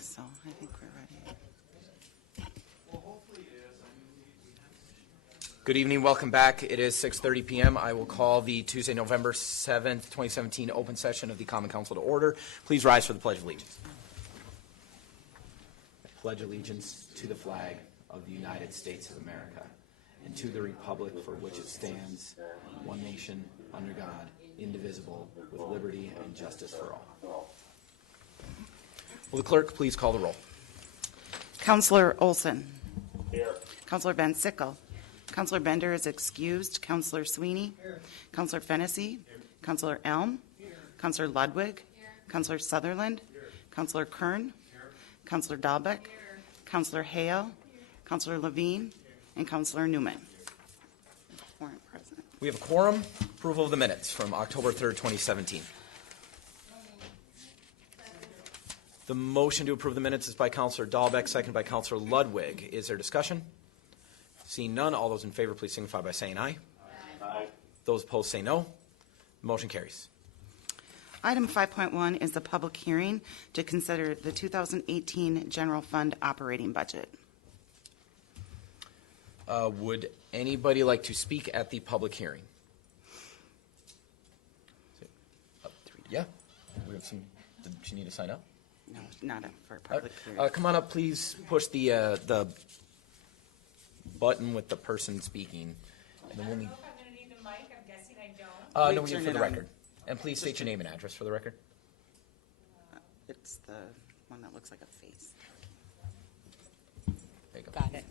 think so. I think we're ready. Good evening. Welcome back. It is 6:30 p.m. I will call the Tuesday, November 7th, 2017 open session of the Common Council to order. Please rise for the Pledge of Allegiance. I pledge allegiance to the flag of the United States of America and to the republic for which it stands, one nation, under God, indivisible, with liberty and justice for all. Will the clerk please call the roll? Councillor Olson. Here. Councillor Van Sickle. Councillor Bender is excused. Councillor Sweeney. Here. Councillor Fennessy. Here. Councillor Elm. Here. Councillor Ludwig. Here. Councillor Sutherland. Here. Councillor Kern. Here. Councillor Dahlbeck. Here. Councillor Hale. Here. Councillor Levine. Here. And Councillor Newman. Quorum present. We have a quorum. Approval of the minutes from October 3rd, 2017. The motion to approve the minutes is by Councillor Dahlbeck, second by Councillor Ludwig. Is there discussion? Seeing none, all those in favor, please signify by saying aye. Aye. Those opposed say no. Motion carries. Item 5.1 is the public hearing to consider the 2018 General Fund operating budget. Would anybody like to speak at the public hearing? Yeah. We have some. Did she need to sign up? No, not for a public hearing. Come on up, please. Push the button with the person speaking. And then we'll need. I don't know if I'm going to need the mic. I'm guessing I don't. No, we need it for the record. And please state your name and address for the record. It's the one that looks like a face. There you go. Got it.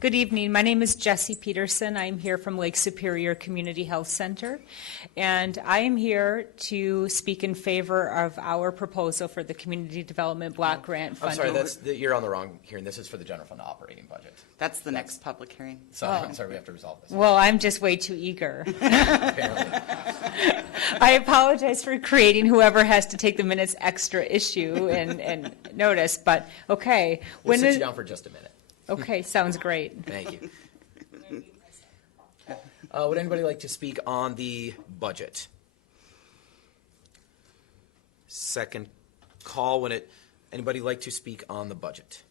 Good evening. My name is Jessie Peterson. I'm here from Lake Superior Community Health Center, and I am here to speak in favor of our proposal for the Community Development Block Grant I'm funding. sorry, you're on the wrong hearing. This is for the general fund operating budget. That's the next public hearing. So I'm sorry, we have to resolve this. Well, I'm just way too eager. Apparently. I apologize for creating whoever has to take the minutes extra issue and notice, but okay. We'll sit you down for just a minute. Okay, sounds great. Thank you. Would anybody like to speak on the budget? Second call. Anybody like to speak on the budget?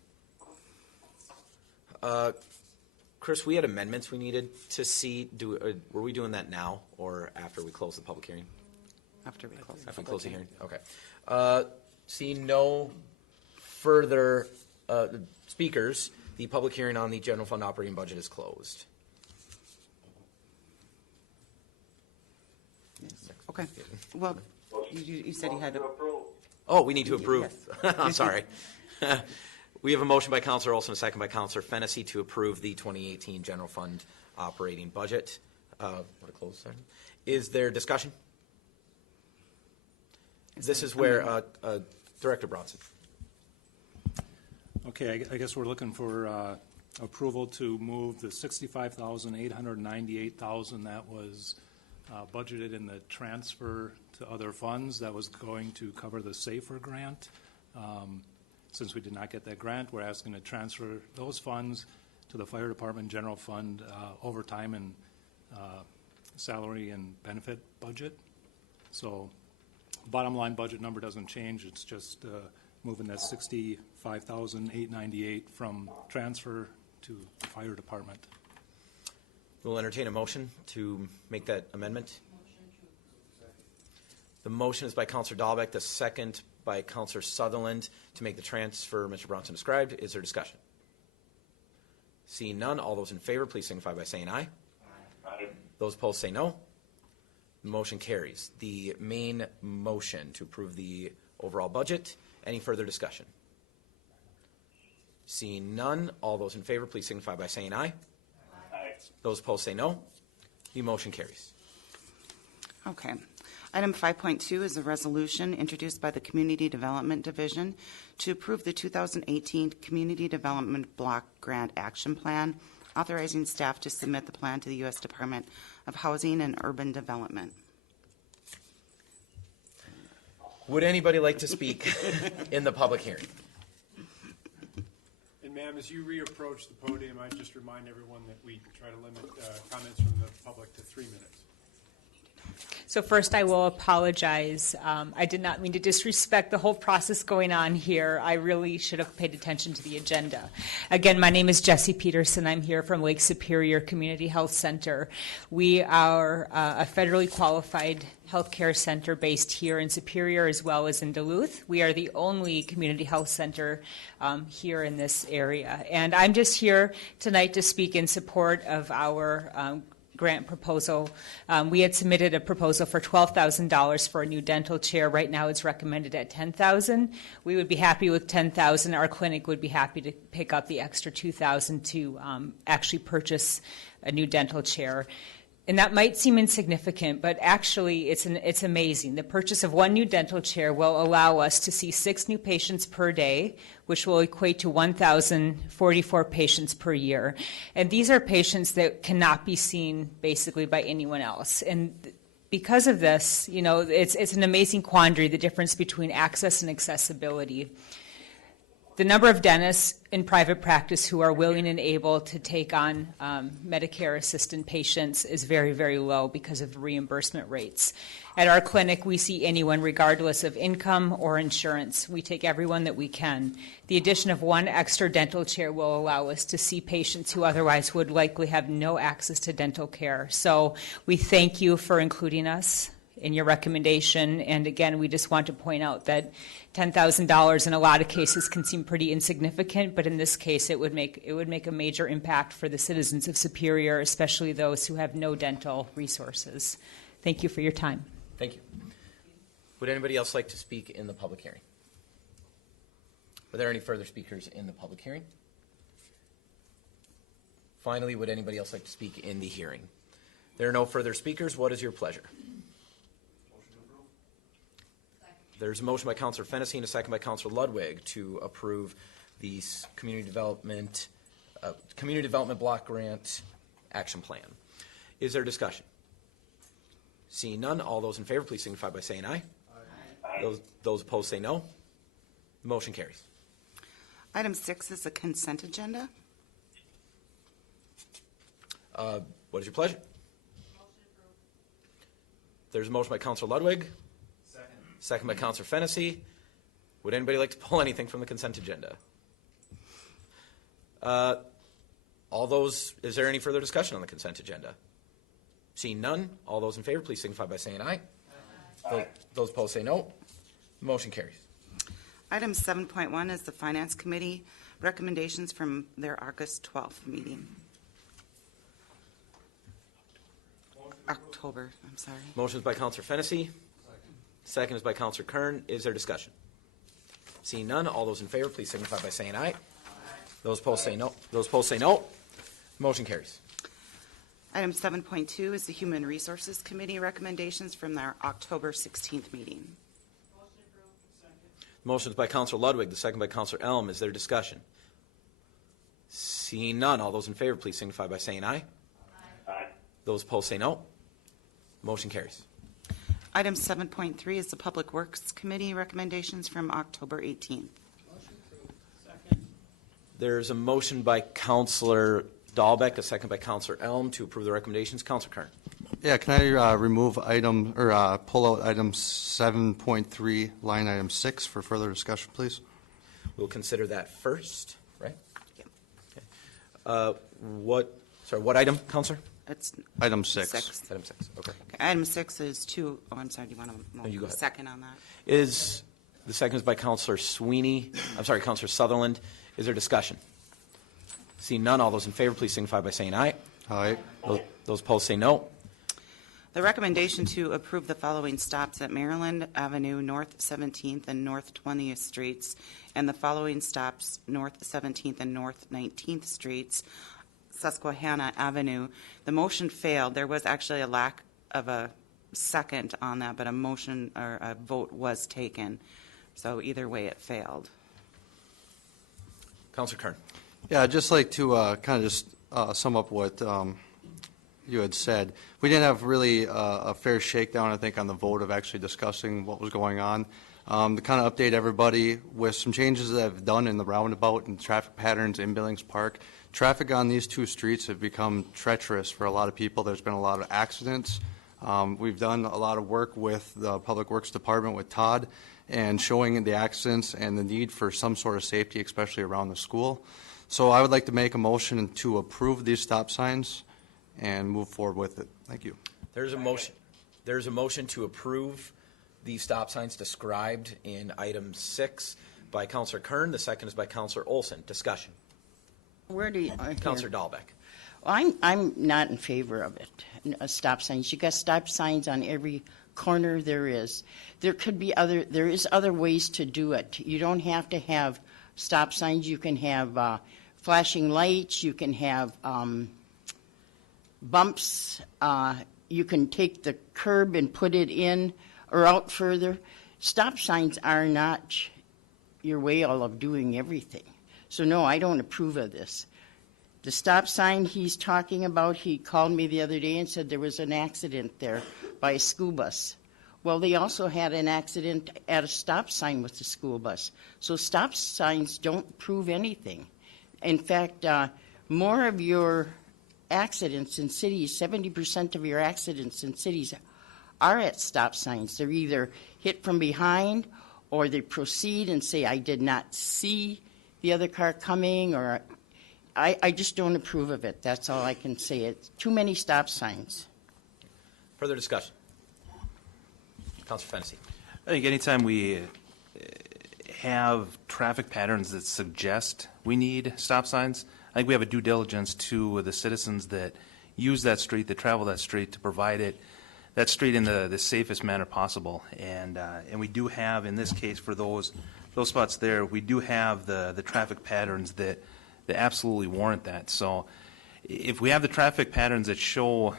Chris, we had amendments we needed to see. Were we doing that now or after we close the public hearing? After we close. After we close the hearing? Okay. Seeing no further speakers, the public hearing on the general fund operating budget is closed. Okay. Well, you said you had to. Oh, we need to approve. Yes. I'm sorry. We have a motion by Councillor Olson, a second by Councillor Fennessy to approve the 2018 general fund operating budget. What a close second. Is there discussion? This is where Director Bronson. Okay, I guess we're looking for approval to move the $65,898,000 that was budgeted in the transfer to other funds that was going to cover the SAFER grant. Since we did not get that grant, we're asking to transfer those funds to the Fire Department General Fund overtime and salary and benefit budget. So bottom line budget number doesn't change. It's just moving that $65,898 from transfer to the Fire Department. We'll entertain a motion to make that amendment. The motion is by Councillor Dahlbeck, the second by Councillor Sutherland to make the transfer Mr. Bronson described. Is there discussion? Seeing none, all those in favor, please signify by saying aye. Aye. Those opposed say no. The motion carries. The main motion to approve the overall budget. Any further discussion? Seeing none, all those in favor, please signify by saying aye. Aye. Those opposed say no. The motion carries. Okay. Item 5.2 is a resolution introduced by the Community Development Division to approve the 2018 Community Development Block Grant Action Plan, authorizing staff to submit the plan to the U.S. Department of Housing and Urban Development. Would anybody like to speak in the public hearing? And ma'am, as you reapproach the podium, I just remind everyone that we try to limit comments from the public to 3 minutes. So first, I will apologize. I did not mean to disrespect the whole process going on here. I really should have paid attention to the agenda. Again, my name is Jessie Peterson. I'm here from Lake Superior Community Health Center. We are a federally qualified healthcare center based here in Superior as well as in Duluth. We are the only community health center here in this area. And I'm just here tonight to speak in support of our grant proposal. We had submitted a proposal for $12,000 for a new dental chair. Right now it's recommended at $10,000. We would be happy with $10,000. Our clinic would be happy to pick up the extra $2,000 to actually purchase a new dental chair. And that might seem insignificant, but actually it's amazing. The purchase of one new dental chair will allow us to see 6 new patients per day, which will equate to 1,044 patients per year. And these are patients that cannot be seen basically by anyone else. And because of this, you know, it's an amazing quandary, the difference between access and accessibility. The number of dentists in private practice who are willing and able to take on Medicare assistant patients is very, very low because of reimbursement rates. At our clinic, we see anyone regardless of income or insurance. We take everyone that we can. The addition of one extra dental chair will allow us to see patients who otherwise would likely have no access to dental care. So we thank you for including us in your recommendation. And again, we just want to point out that $10,000 in a lot of cases can seem pretty insignificant, but in this case, it would make a major impact for the citizens of Superior, especially those who have no dental resources. Thank you for your time. Thank you. Would anybody else like to speak in the public hearing? Are there any further speakers in the public hearing? Finally, would anybody else like to speak in the hearing? There are no further speakers. What is your pleasure? There's a motion by Councillor Fennessy and a second by Councillor Ludwig to approve the community development block grant action plan. Is there discussion? Seeing none, all those in favor, please signify by saying aye. Aye. Those opposed say no. Motion carries. Item 6 is the consent agenda. What is your pleasure? There's a motion by Councillor Ludwig. Second by Councillor Fennessy. Would anybody like to pull anything from the consent agenda? Is there any further discussion on the consent agenda? Seeing none, all those in favor, please signify by saying aye. Aye. Those opposed say no. Motion carries. Item 7.1 is the Finance Committee recommendations from their August 12th meeting. October, I'm sorry. Motion is by Councillor Fennessy. Second is by Councillor Kern. Is there discussion? Seeing none, all those in favor, please signify by saying aye. Those opposed say no. Those opposed say no. Motion carries. Item 7.2 is the Human Resources Committee recommendations from their October 16th meeting. Motion is by Councillor Ludwig, the second by Councillor Elm. Is there discussion? Seeing none, all those in favor, please signify by saying aye. Aye. Those opposed say no. Motion carries. Item 7.3 is the Public Works Committee recommendations from October 18th. There's a motion by Councillor Dahlbeck, a second by Councillor Elm to approve the recommendations. Councillor Kern. Yeah, can I remove item or pull out item 7.3, line item 6 for further discussion, please? We'll consider that first, right? Yep. Okay. What item, Councillor? It's Item 6. Item 6. Okay. Item 6 is two. Oh, I'm sorry. Do you want No, you go ahead. second on that? The second is by Councillor Councillor Sutherland. Is there discussion? Seeing none, all those in favor, please signify by saying aye. Aye. Those opposed say no. The recommendation to approve the following stops at Maryland Avenue, North 17th and North 20th Streets, and the following stops North 17th and North 19th Streets, Susquehanna Avenue. The motion failed. There was actually a lack of a second on that, but a motion or a vote was taken. So either way, it failed. Councillor Kern. Yeah, I'd just like to kind of just sum up what you had said. We didn't have really a fair shakedown, I think, on the vote of actually discussing what was going on. To kind of update everybody with some changes that I've done in the roundabout and traffic patterns in Billings Park. Traffic on these two streets have become treacherous for a lot of people. There's been a lot of accidents. We've done a lot of work with the Public Works Department, with Todd, and showing the accidents and the need for some sort of safety, especially around the school. So I would like to make a motion to approve these stop signs and move forward with it. Thank you. There's a motion. There's a motion to approve the stop signs described in item 6 by Councilor Kern. The second is by Councilor Olson. Discussion. Where do you? Councilor Dahlbeck. I'm not in favor of it. Stop signs. You got stop signs on every corner there is. There is other ways to do it. You don't have to have stop signs. You can have flashing lights. You can have bumps. You can take the curb and put it in or out further. Stop signs are not your way of doing everything. So no, I don't approve of this. The stop sign he's talking about, he called me the other day and said there was an accident there by a school bus. Well, they also had an accident at a stop sign with the school bus. So stop signs don't prove anything. In fact, more of your accidents in cities, 70% of your accidents in cities are at stop signs. They're either hit from behind or they proceed and say, I did not see the other car coming, or I just don't approve of it. That's all I can say. It's too many stop signs. Further discussion. Councilor Fennessy. I think anytime we have traffic patterns that suggest we need stop signs, I think we have a due diligence to the citizens that use that street, that travel that street, to provide that street in the safest manner possible. And we do have, in this case, for those spots there, we do have the traffic patterns that absolutely warrant that. So if we have the traffic patterns that show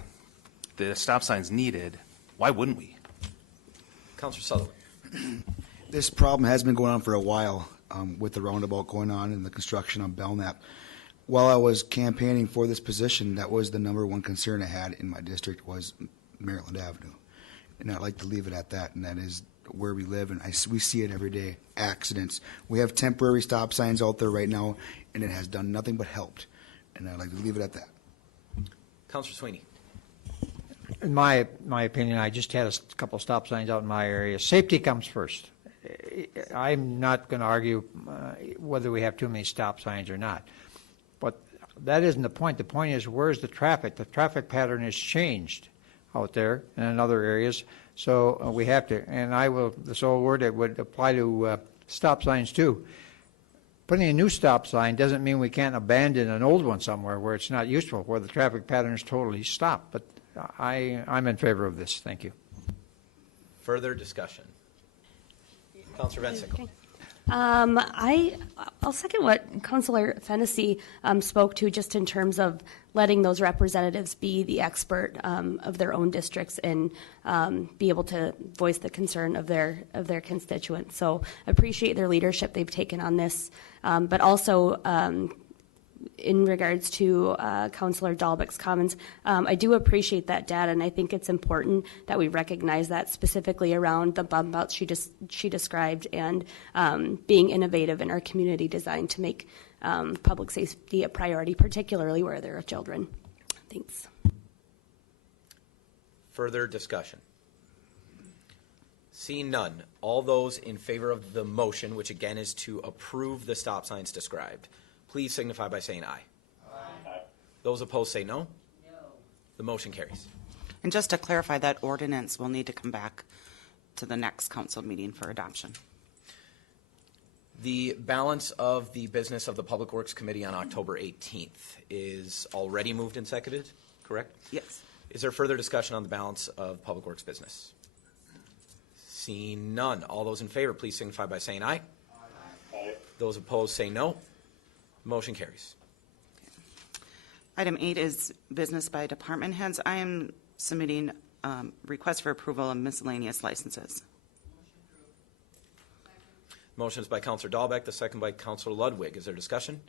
the stop signs needed, why wouldn't we? Councilor Sutherland. This problem has been going on for a while with the roundabout going on and the construction on Belknap. While I was campaigning for this position, that was the number one concern I had in my district, was Maryland Avenue. And I'd like to leave it at that, and that is where we live, and we see it every day, accidents. We have temporary stop signs out there right now, and it has done nothing but helped. And I'd like to leave it at that. Councilor Sweeney. In my opinion, I just had a couple stop signs out in my area. Safety comes first. I'm not going to argue whether we have too many stop signs or not. But that isn't the point. The point is, where's the traffic? The traffic pattern has changed out there and in other areas. So we have to, and this old word that would apply to stop signs too. Putting a new stop sign doesn't mean we can't abandon an old one somewhere where it's not useful, where the traffic pattern is totally stopped. But I'm in favor of this. Thank you. Further discussion. Councilor Van Sickle. I'll second what Councilor Fennessy spoke to, just in terms of letting those representatives be the expert of their own districts and be able to voice the concern of their constituents. So appreciate their leadership they've taken on this, but also in regards to Councilor Dahlbeck's comments, I do appreciate that data, and I think it's important that we recognize that, specifically around the bump outs she described, and being innovative in our community design to make public safety a priority, particularly where there are children. Thanks. Further discussion. Seeing none, all those in favor of the motion, which again is to approve the stop signs described, please signify by saying aye. Aye. Those opposed say no. No. The motion carries. And just to clarify, that ordinance will need to come back to the next council meeting for adoption. The balance of the business of the Public Works Committee on October 18th is already moved and seconded, correct? Yes. Is there further discussion on the balance of Public Works business? Seeing none, all those in favor, please signify by saying aye. Aye. Those opposed say no. Motion carries. Item 8 is business by department heads. I am submitting request for approval of miscellaneous licenses. Motion is by Councilor Dahlbeck, the second by Councilor Ludwig. Is there discussion?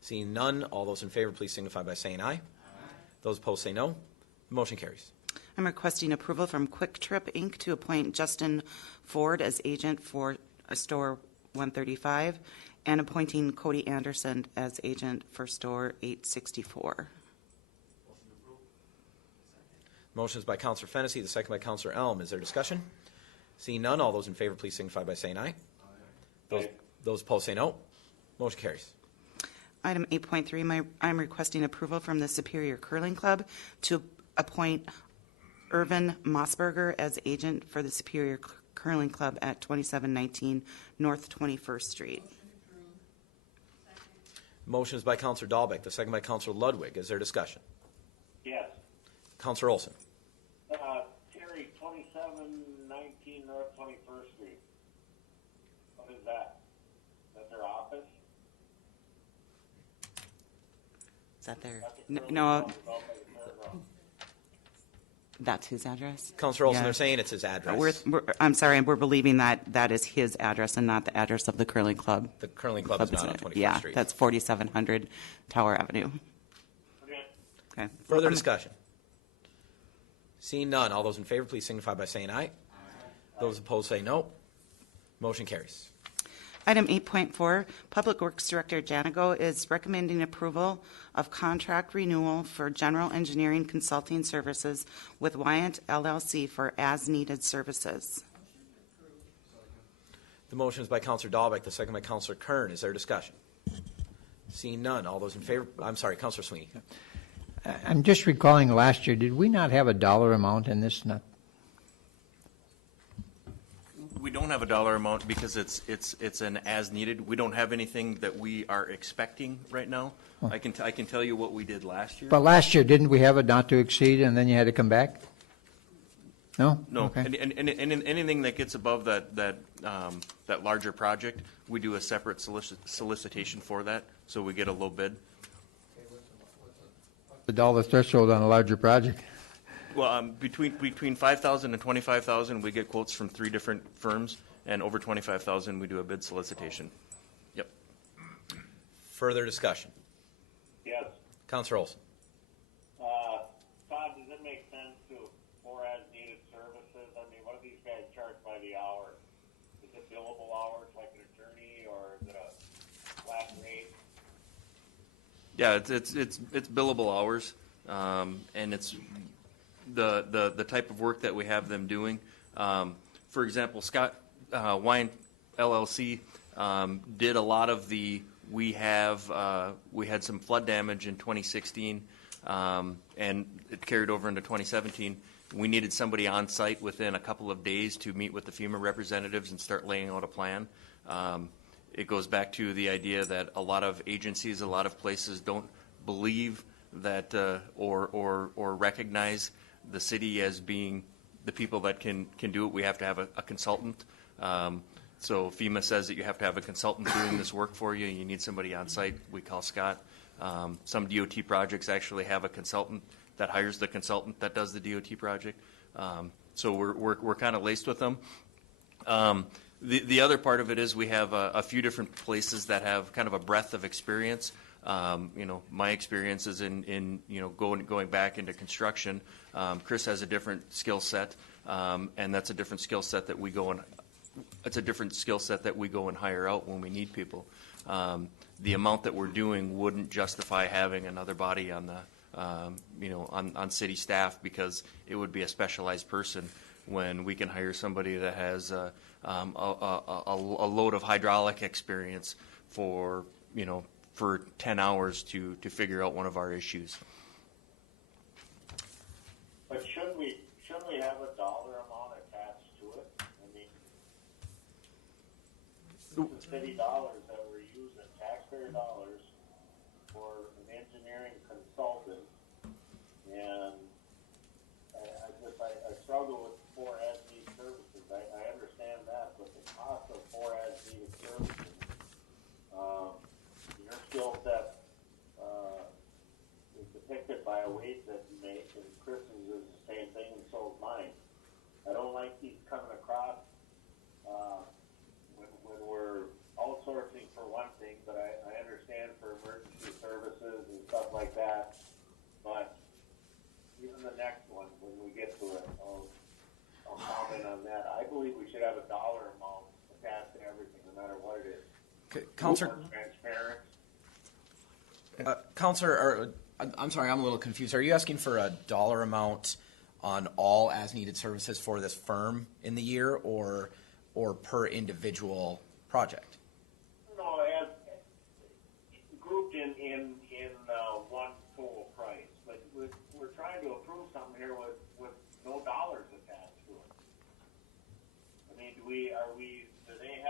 Seeing none, all those in favor, please signify by saying aye. Those opposed say no. The motion carries. I'm requesting approval from Quick Trip, Inc. to appoint Justin Ford as agent for store 135 and appointing Cody Anderson as agent for store 864. Motion is by Counselor Fennessy, the second by Counselor Elm. Is there discussion? Seeing none, all those in favor, please signify by saying aye. Those opposed say no. Motion carries. Item 8.3, I'm requesting approval from the Superior Curling Club to appoint Irvin Mossberger as agent for the Superior Curling Club at 2719 North 21st Street. Motion is by Counselor Dahlbeck, the second by Counselor Ludwig. Is there discussion? Yes. Counselor Olson. Terry, 2719 North 21st Street. What is that? Is that their office? Is that there? That's a No, curling club developed by the fairgrounds. that's his address? Counselor Olson, Yeah. they're saying it's his address. I'm sorry, we're believing that that is his address and not the address of the curling club. The curling club is not on 21st Yeah, Street. that's 4700 Tower Avenue. Okay. Okay. Further discussion? Seeing none, all those in favor, please signify by saying aye. Those opposed say no. Motion carries. Item 8.4, Public Works Director Janigo is recommending approval of contract renewal for general engineering consulting services with Wyant LLC for as-needed services. The motion is by Counselor Dahlbeck, the second by Counselor Kern. Is there discussion? Seeing none, all those in favor, I'm sorry, Counselor Sweeney. I'm just recalling last year, did we not have a dollar amount in this? We don't have a dollar amount because it's an as needed. We don't have anything that we are expecting right now. Oh. I can tell you what we did last year. But last year, didn't we have it not to exceed, and then you had to come back? No? No, Okay. and anything that gets above that larger project, we do a separate solicitation for that, so we get a low bid. The dollar threshold on a larger project? Well, between 5,000 and 25,000, we get quotes from 3 different firms, and over 25,000, we do a bid solicitation. Yep. Further discussion? Yes. Counselor Olson. Todd, does it make sense for as-needed services? I mean, what do these guys charge by the hour? Is it billable hours like an attorney, or is it a flat rate? Yeah, it's billable hours, and it's the type of work that we have them doing. For example, Scott Wine LLC did a lot of we had some flood damage in 2016, and it carried over into 2017. We needed somebody on site within a couple of days to meet with the FEMA representatives and start laying out a plan. It goes back to the idea that a lot of agencies, a lot of places don't believe that or recognize the city as being the people that can do it. We have to have a consultant. So FEMA says that you have to have a consultant doing this work for you. You need somebody on site. We call Scott. Some DOT projects actually have a consultant that hires the consultant that does the DOT project. So we're kind of laced with them. The other part of it is we have a few different places that have kind of a breadth of experience. My experience is in going back into construction. Chris has a different skill set, and that's a different skill set that we go and hire out when we need people. The amount that we're doing wouldn't justify having another body on the on city staff, because it would be a specialized person when we can hire somebody that has a load of hydraulic experience for 10 hours to figure out one of our issues. But shouldn't we have a dollar amount attached to it? I mean, the city dollars that we're using, taxpayer dollars, for an engineering consultant, and I struggle with 4 as-needed services. I understand that, but the cost of 4 as-needed services, your skill set is depicted by a wage that you make, and Chris's is the same thing, and so is mine. I don't like these coming across when we're outsourcing for one thing, but I understand for emergency services and stuff like that. But even the next one, when we get to it, I'll comment on that. I believe we should have a dollar amount attached to everything, no matter what it is. Okay, Counselor. More transparent. Counselor, I'm sorry, I'm a little confused. Are you asking for a dollar amount on all as-needed services for this firm in the year, or per individual project? No, as grouped in one total price, but we're trying to approve something here with no dollars attached to it. I mean, do they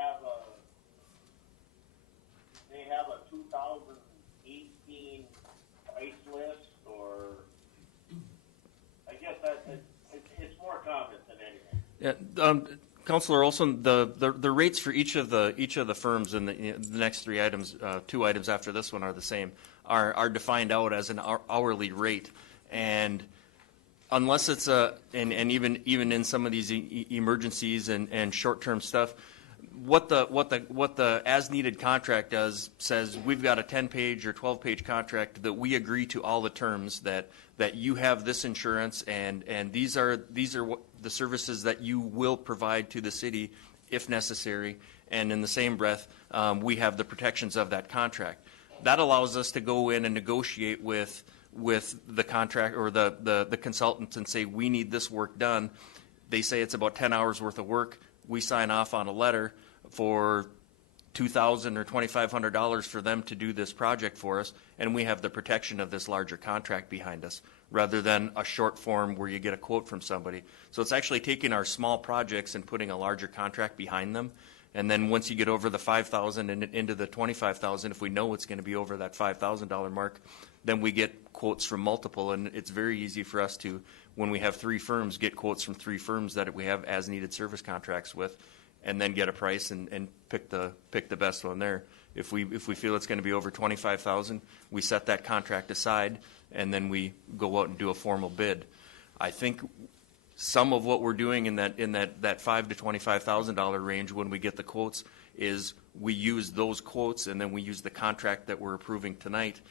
have a 2018 price list, or I guess it's more comments than anything. Yeah, Councilor Olson, the rates for each of the firms in the next three items, two items after this one are the same, are defined out as an hourly rate, and unless it's and even in some of these emergencies and short-term stuff, what the as-needed contract does says we've got a 10-page or 12-page contract that we agree to all the terms that you have this insurance and these are what the services that you will provide to the city if necessary, and in the same breath we have the protections of that contract. That allows us to go in and negotiate with the contract or the consultants and say we need this work done. They say it's about 10 hours worth of work. We sign off on a letter for $2,000 or $2,500 for them to do this project for us, and we have the protection of this larger contract behind us, rather than a short form where you get a quote from somebody. So it's actually taking our small projects and putting a larger contract behind them, and then once you get over the $5,000 and into the $25,000, if we know it's going to be over that $5,000 mark, then we get quotes from multiple, and it's very easy for us to, when we have three firms, get quotes from three firms that we have as-needed service contracts with, and then get a price and pick the best one there. If we feel it's going to be over $25,000, we set that contract aside, and then we go out and do a formal bid. I think some of what we're doing in that $5,000 to $25,000 range when we get the quotes is we use those quotes, and then we use the contract that we're approving tonight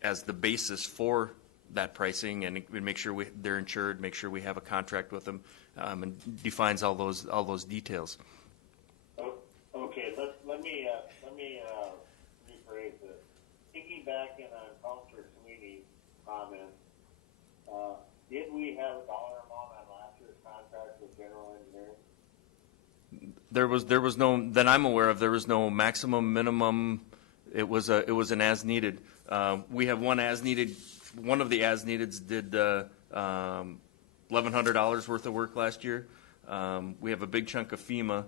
as the basis for that pricing, and make sure they're insured, make sure we have a contract with them, and defines all those details. Okay, let me rephrase it. Piggybacking on Councilor Sweeney's comments, did we have a dollar amount on last year's contract with General Engineering? There was no, that I'm aware of, there was no maximum, minimum. It was an as needed. We have one as needed. One of the as neededs did $1,100 worth of work last year. We have a big chunk of FEMA.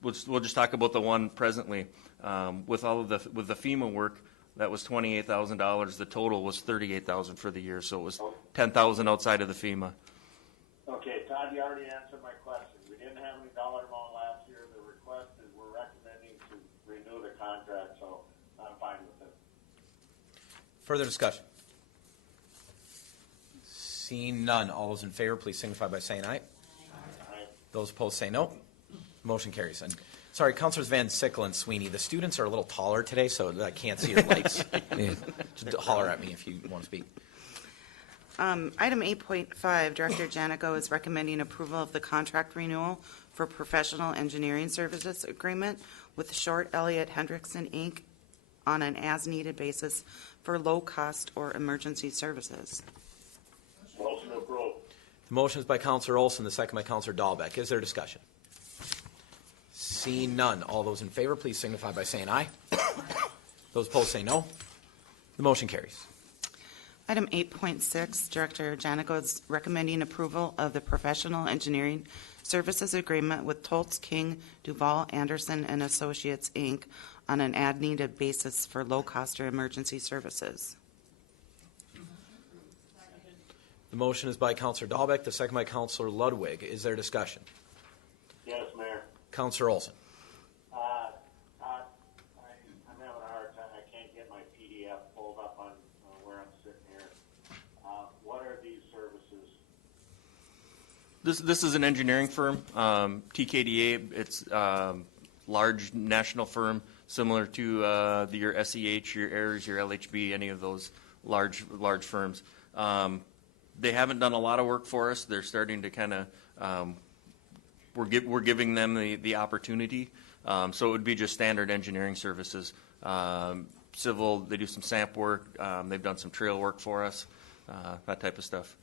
We'll just talk about the one presently. With the FEMA work, that was $28,000. The total was $38,000 for the year, so it was $10,000 outside of the FEMA. Okay, Todd, you already answered my question. We didn't have any dollar amount last year. The request is we're recommending to renew the contract, so I'm fine with it. Further discussion? Seeing none, all those in favor, please signify by saying aye. Aye. Those opposed say no. Motion carries. And sorry, Councilors Van Sickle and Sweeney, the students are a little taller today, so I can't see your lights. Just holler at me if you want to speak. Item 8.5, Director Janico is recommending approval of the contract renewal for professional engineering services agreement with Short Elliott Hendrickson, Inc. on an as-needed basis for low-cost or emergency services. Motion approved. The motion is by Councilor Olson, the second by Councilor Dahlbeck. Is there discussion? Seeing none, all those in favor, please signify by saying aye. Those opposed say no. The motion carries. Item 8.6, Director Janico is recommending approval of the professional engineering services agreement with Toltz King Duval Anderson and Associates, Inc. on an as-needed basis for low-cost or emergency services. The motion is by Councilor Dahlbeck, the second by Councilor Ludwig. Is there discussion? Yes, Mayor. Councilor Olson. I'm having a hard time. I can't get my PDF pulled up on where I'm sitting here. What are these services? This is an engineering firm, TKDA. It's large national firm similar to your SEH, your AIRS, your LHB, any of those large firms. They haven't done a lot of work for us. They're starting to kind of we're giving them the opportunity. So it would be just standard engineering services. Civil, they do some SAMP work. They've done some trail work for us, that type of stuff.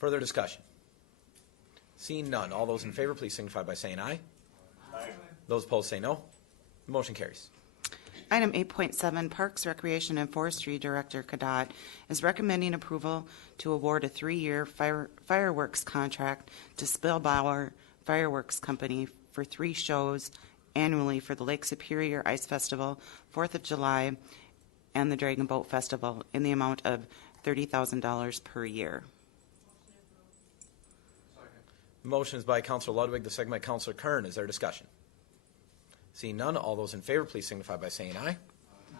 Further discussion? Seeing none, all those in favor, please signify by saying aye. Aye. Those opposed say no. The motion carries. Item 8.7, Parks, Recreation, and Forestry Director Kadat is recommending approval to award a 3-year fireworks contract to Spillbauer Fireworks Company for 3 shows annually for the Lake Superior Ice Festival, 4th of July, and the Dragon Boat Festival in the amount of $30,000 per year. Motion is by Councilor Ludwig, the second by Councilor Kern. Is there discussion? Seeing none, all those in favor, please signify by saying aye.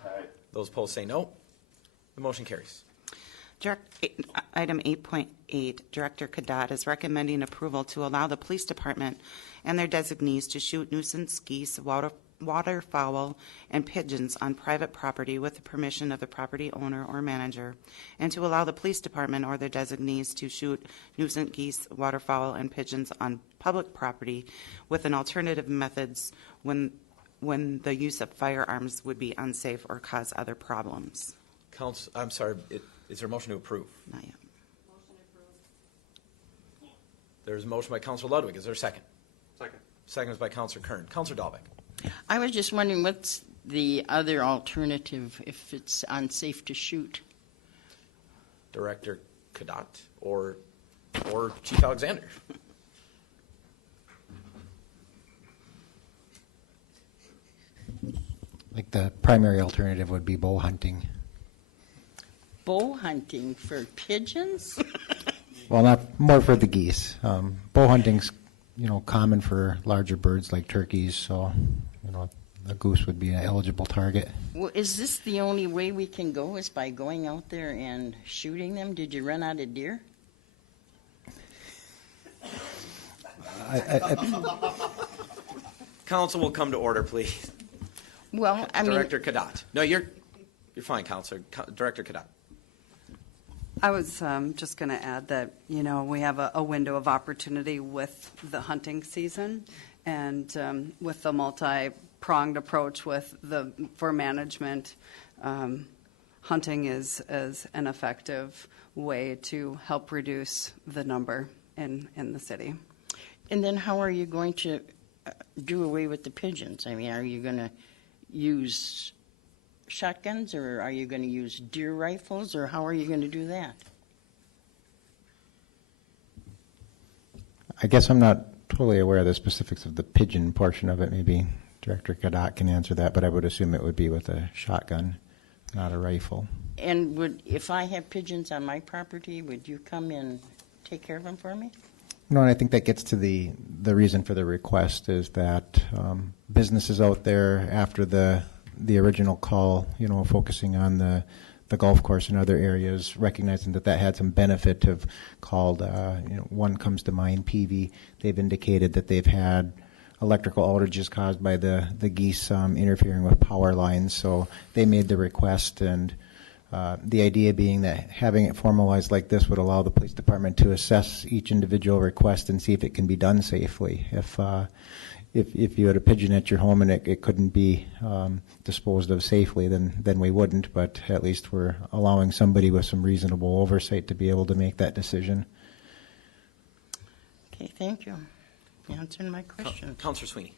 Aye. Those opposed say no. The motion carries. Item 8.8, Director Kadat is recommending approval to allow the police department and their designees to shoot nuisance geese, waterfowl, and pigeons on private property with the permission of the property owner or manager, and to allow the police department or their designees to shoot nuisance geese, waterfowl, and pigeons on public property with an alternative methods when the use of firearms would be unsafe or cause other problems. I'm sorry, is there a motion to approve? Not yet. There's a motion by Councilor Ludwig. Is there a second? Second. Second is by Councilor Kern. Councilor Dahlbeck. I was just wondering what's the other alternative if it's unsafe to shoot? Director Kadat or Chief Alexander. Like the primary alternative would be bow hunting. Bow hunting for pigeons? Well, not more for the geese. Bow hunting's, common for larger birds like turkeys, so, a goose would be an eligible target. Well, is this the only way we can go is by going out there and shooting them? Did you run out of deer? Council will come to order, please. Well, I mean, Director Kadat. No, you're fine, Councilor. Director Kadat. I was just going to add that, we have a window of opportunity with the hunting season and with the multi-pronged approach for management. Hunting is an effective way to help reduce the number in the city. and then how are you going to do away with the pigeons? I mean, are you going to use shotguns, or are you going to use deer rifles, or how are you going to do that? I guess I'm not totally aware of the specifics of the pigeon portion of it. Maybe Director Kadat can answer that, but I would assume it would be with a shotgun, not a rifle. And if I have pigeons on my property, would you come and take care of them for me? No, and I think that gets to the reason for the request is that businesses out there after the original call, focusing on the golf course and other areas, recognizing that had some benefit, have called, one comes to mind, PV. They've indicated that they've had electrical outages caused by the geese interfering with power lines, so they made the request, and the idea being that having it formalized like this would allow the police department to assess each individual request and see if it can be done safely. If you had a pigeon at your home and it couldn't be disposed of safely, then we wouldn't, but at least we're allowing somebody with some reasonable oversight to be able to make that decision. Okay, thank you. Answering my question. Councilor Sweeney.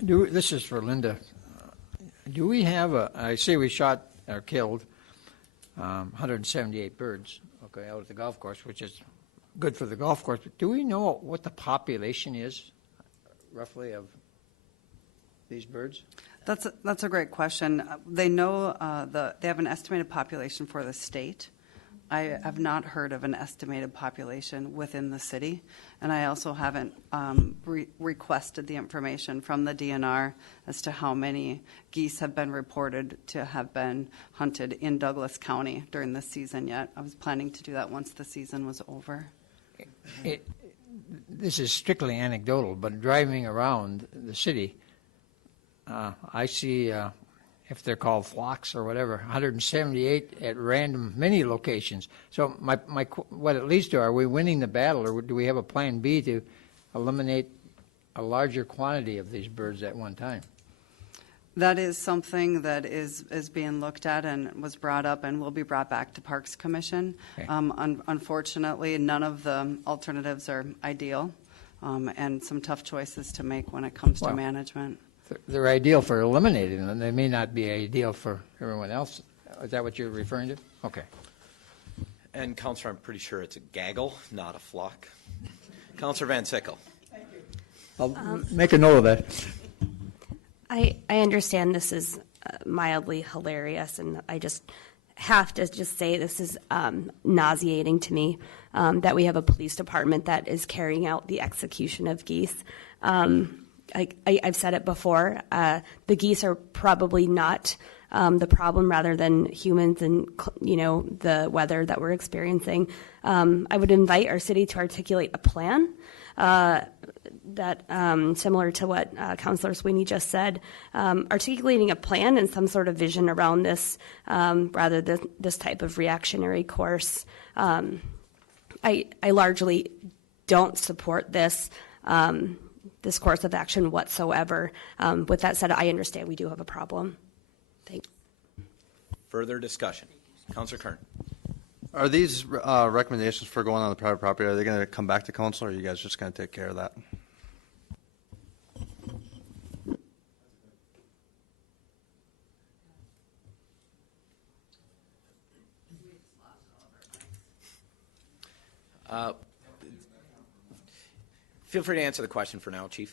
This is for Linda. Do we have I say we shot or killed 178 birds, okay, out at the golf course, which is good for the golf course, but do we know what the population is roughly of these birds? That's a great question. They know they have an estimated population for the state. I have not heard of an estimated population within the city, and I also haven't requested the information from the DNR as to how many geese have been reported to have been hunted in Douglas County during this season yet. I was planning to do that once the season was over. This is strictly anecdotal, but driving around the city, I see, if they're called flocks or whatever, 178 at random, many locations. So what it leads to, are we winning the battle, or do we have a plan B to eliminate a larger quantity of these birds at one time? That is something that is being looked at and was brought up and will be brought back to Parks Commission. Okay. Unfortunately, none of the alternatives are ideal, and some tough choices to make when it comes to Well, management. They're ideal for eliminating them. They may not be ideal for everyone else. Is that what you're referring to? Okay. And Counselor, I'm pretty sure it's a gaggle, not a flock. Counselor Van Sickle. I'll make a note of that. I understand this is mildly hilarious, and I just have to just say this is nauseating to me that we have a police department that is carrying out the execution of geese. I've said it before. The geese are probably not the problem, rather than humans and the weather that we're experiencing. I would invite our city to articulate a plan that similar to what Councillor Sweeney just said, articulating a plan and some sort of vision around this rather than this type of reactionary course. I largely don't support this this course of action whatsoever. With that said, I understand we do have a problem. Thanks. Further discussion. Counselor Kern. Are these recommendations for going on the private property, are they going to come back to council, or are you guys just going to take care of that? Feel free to answer the question for now, Chief.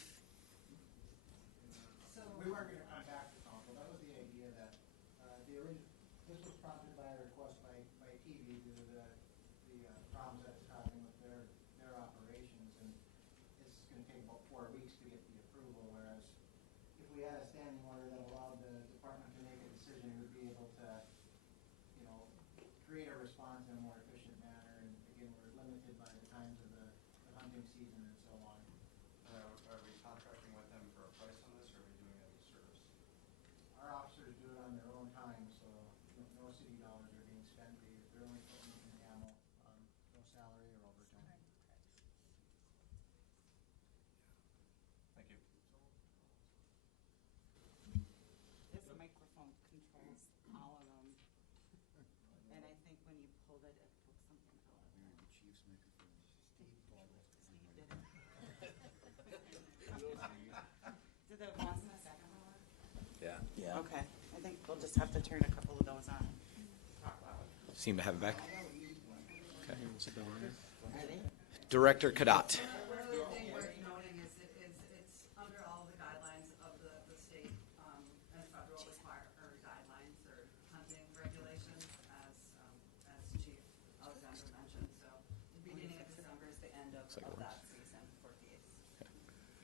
So we weren't going to come back to council. That was the idea that this was prompted by a request by TV due to the problems that it's having with their operations, and this is going to take about 4 weeks to get the approval. Whereas if we had a standing order that allowed the department to make a decision, we would be able to, create a response in a more efficient manner. And again, we're limited by the times of the hunting season and so on. Are we contracting with them for a price on this, or are we doing it as a service? Our officers do it on their own time, so no city dollars are being spent. They're only putting in ammo, no salary or overtime. Thank you. This microphone controls all of them. And I think when you pulled it, it took something out of it. Did the ones in the second one work? Yeah. Okay, I think we'll just have to turn a couple of those on. Seem to have it back. Okay. Are they? Director Kadat. The other thing worth noting is it's under all the guidelines of the state and federal guidelines or hunting regulations, as Chief Alexander mentioned. So the beginning of December is the end of that season for geese.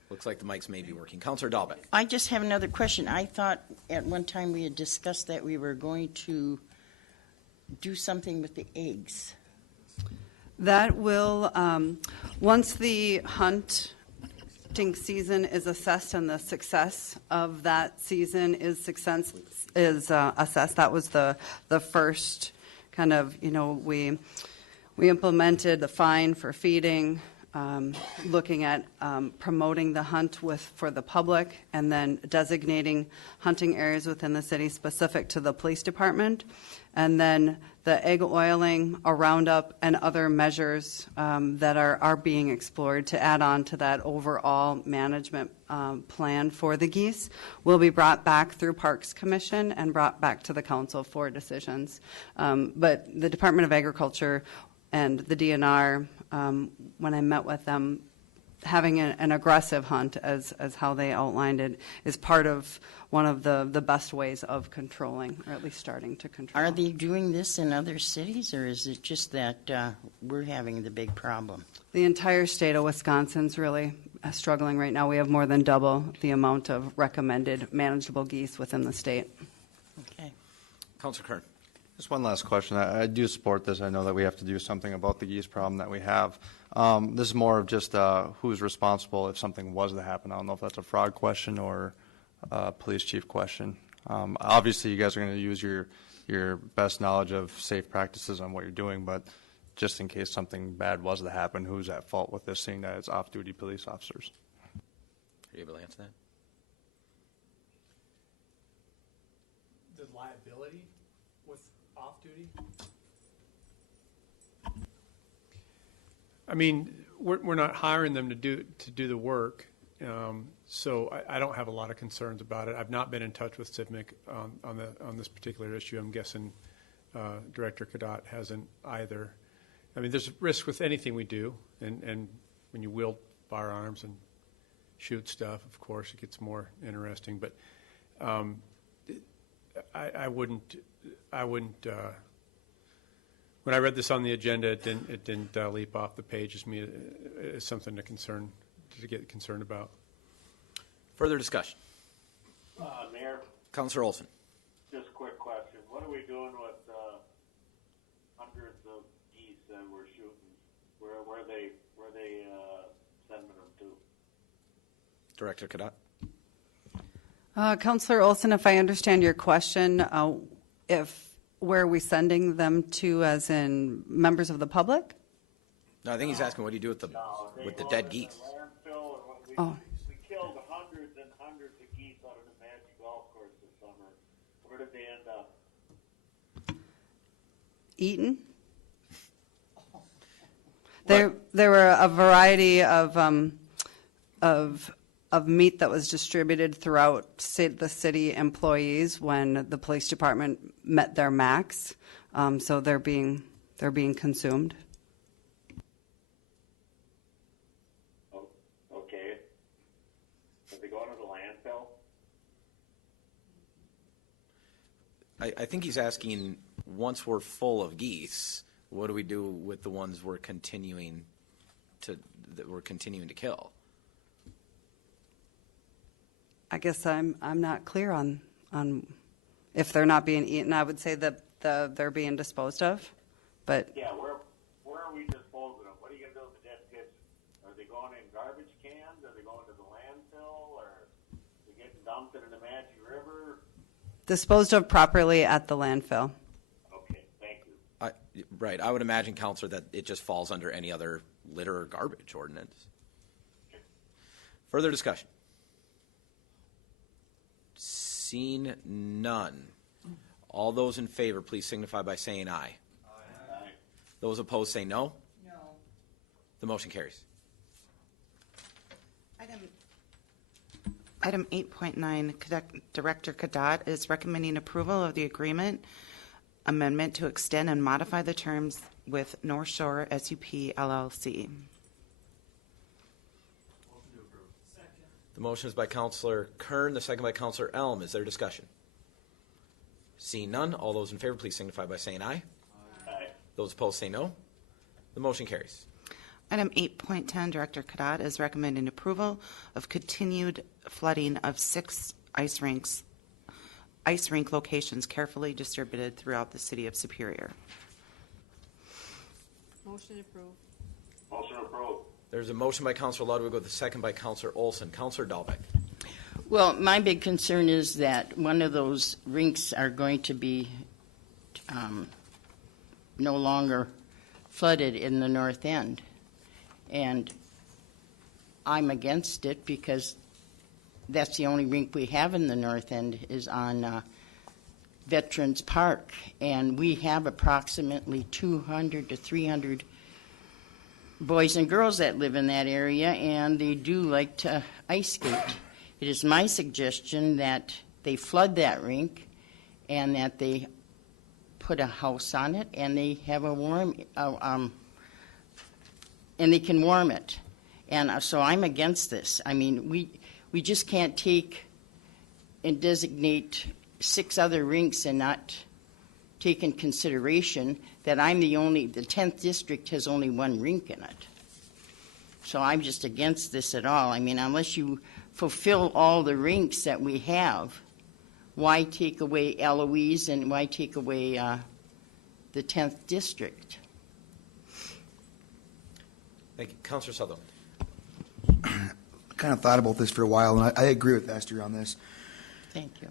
Looks like the mics may be working. Counselor Dahlbeck. I just have another question. I thought at one time we had discussed that we were going to do something with the eggs. That will, once the hunting season is assessed and the success of that season is assessed, that was the first kind of, we implemented the fine for feeding, looking at promoting the hunt for the public, and then designating hunting areas within the city specific to the police department, and then the egg oiling, a roundup, and other measures that are being explored to add on to that overall management plan for the geese will be brought back through Parks Commission and brought back to the council for decisions. But the Department of Agriculture and the DNR, when I met with them, having an aggressive hunt, as how they outlined it, is part of one of the best ways of controlling, or at least starting to control. Are they doing this in other cities, or is it just that we're having the big problem? The entire state of Wisconsin's really struggling right now. We have more than double the amount of recommended manageable geese within the state. Okay. Counselor Kern. Just one last question. I do support this. I know that we have to do something about the geese problem that we have. This is more of just who's responsible if something was to happen. I don't know if that's a fraud question or a police chief question. Obviously, you guys are going to use your best knowledge of safe practices on what you're doing, but just in case something bad was to happen, who's at fault with this, seeing that it's off-duty police officers? Are you able to answer that? liability with off-duty? I mean, we're not hiring them to do the work, so I don't have a lot of concerns about it. I've not been in touch with CIVMIC on this particular issue. I'm guessing Director Cadotte hasn't either. I mean, there's a risk with anything we do, and when you wield firearms and shoot stuff, of course, it gets more interesting. But I wouldn't. When I read this on the agenda, it didn't leap off the page as me as something to get concerned about. Further discussion. Mayor, Councilor Olson. just a quick question. What are we doing with hundreds of geese that we're shooting? Where are they sending them to? Director Cadotte. Councilor Olson, if I understand your question, where are we sending them to, as in members of the public? No, I think he's asking what do you do with the dead geese? Oh. We killed hundreds and hundreds of geese out of the Magic Golf Course this summer. Where did they end up? Eaten. There were a variety of meat that was distributed throughout the city employees when the police department met their max. So they're being consumed. Okay. Are they going to the landfill? I think he's asking, once we're full of geese, what do we do with the ones we're continuing to kill? I guess I'm not clear on if they're not being eaten. I would say that they're being disposed of, but Yeah, where are we disposing of them? What are you going to do with the dead pigeons? Are they going in garbage cans? Are they going to the landfill? Or are they getting dumped in the Magic River? disposed of properly at the landfill. Okay, thank you. Right. I would imagine, Counselor, that it just falls under any other litter or garbage ordinance. Further discussion? Seen none. All those in favor, please signify by saying aye. Aye. Those opposed say no. No. The motion carries. Item 8.9, Director Cadotte is recommending approval of the agreement amendment to extend and modify the terms with North Shore SUP LLC. The motion is by Counselor Kern, the second by Counselor Elm. Is there discussion? Seeing none, all those in favor, please signify by saying aye. Aye. Those opposed say no. The motion carries. Item 8.10, Director Cadotte is recommending approval of continued flooding of 6 ice rink locations carefully distributed throughout the city of Superior. Motion approved. Motion approved. There's a motion by Counselor Ludwig with a second by Counselor Olson. Counselor Dahlbeck. Well, my big concern is that one of those rinks are going to be no longer flooded in the north end. And I'm against it because that's the only rink we have in the north end is on Veterans Park. And we have approximately 200 to 300 boys and girls that live in that area, and they do like to ice skate. It is my suggestion that they flood that rink and that they put a house on it and they have a and they can warm it. And so I'm against this. I mean, we just can't take and designate 6 other rinks and not take in consideration that the 10th district has only 1 rink in it. So I'm just against this at all. I mean, unless you fulfill all the rinks that we have, why take away Eloise and why take away the 10th district? Thank you. Counselor Sutherland. I kind of thought about this for a while, and I agree with Esther on this. Thank you.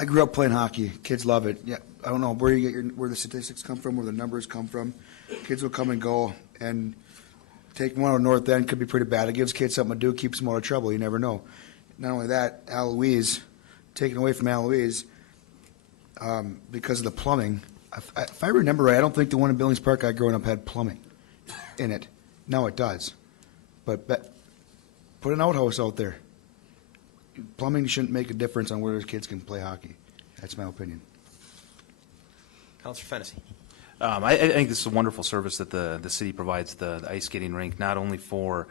I grew up playing hockey. Kids love it. Yeah, I don't know where you get where the statistics come from, where the numbers come from. Kids will come and go, and taking one out of North End could be pretty bad. It gives kids something to do, keeps them out of trouble. You never know. Not only that, Eloise taken away from Eloise because of the plumbing. If I remember right, I don't think the one in Billings Park I growing up had plumbing in it. Now it does. But put an outhouse out there. Plumbing shouldn't make a difference on where those kids can play hockey. That's my opinion. Councilor Fennessy. I think this is a wonderful service that the city provides, the ice skating rink, not only for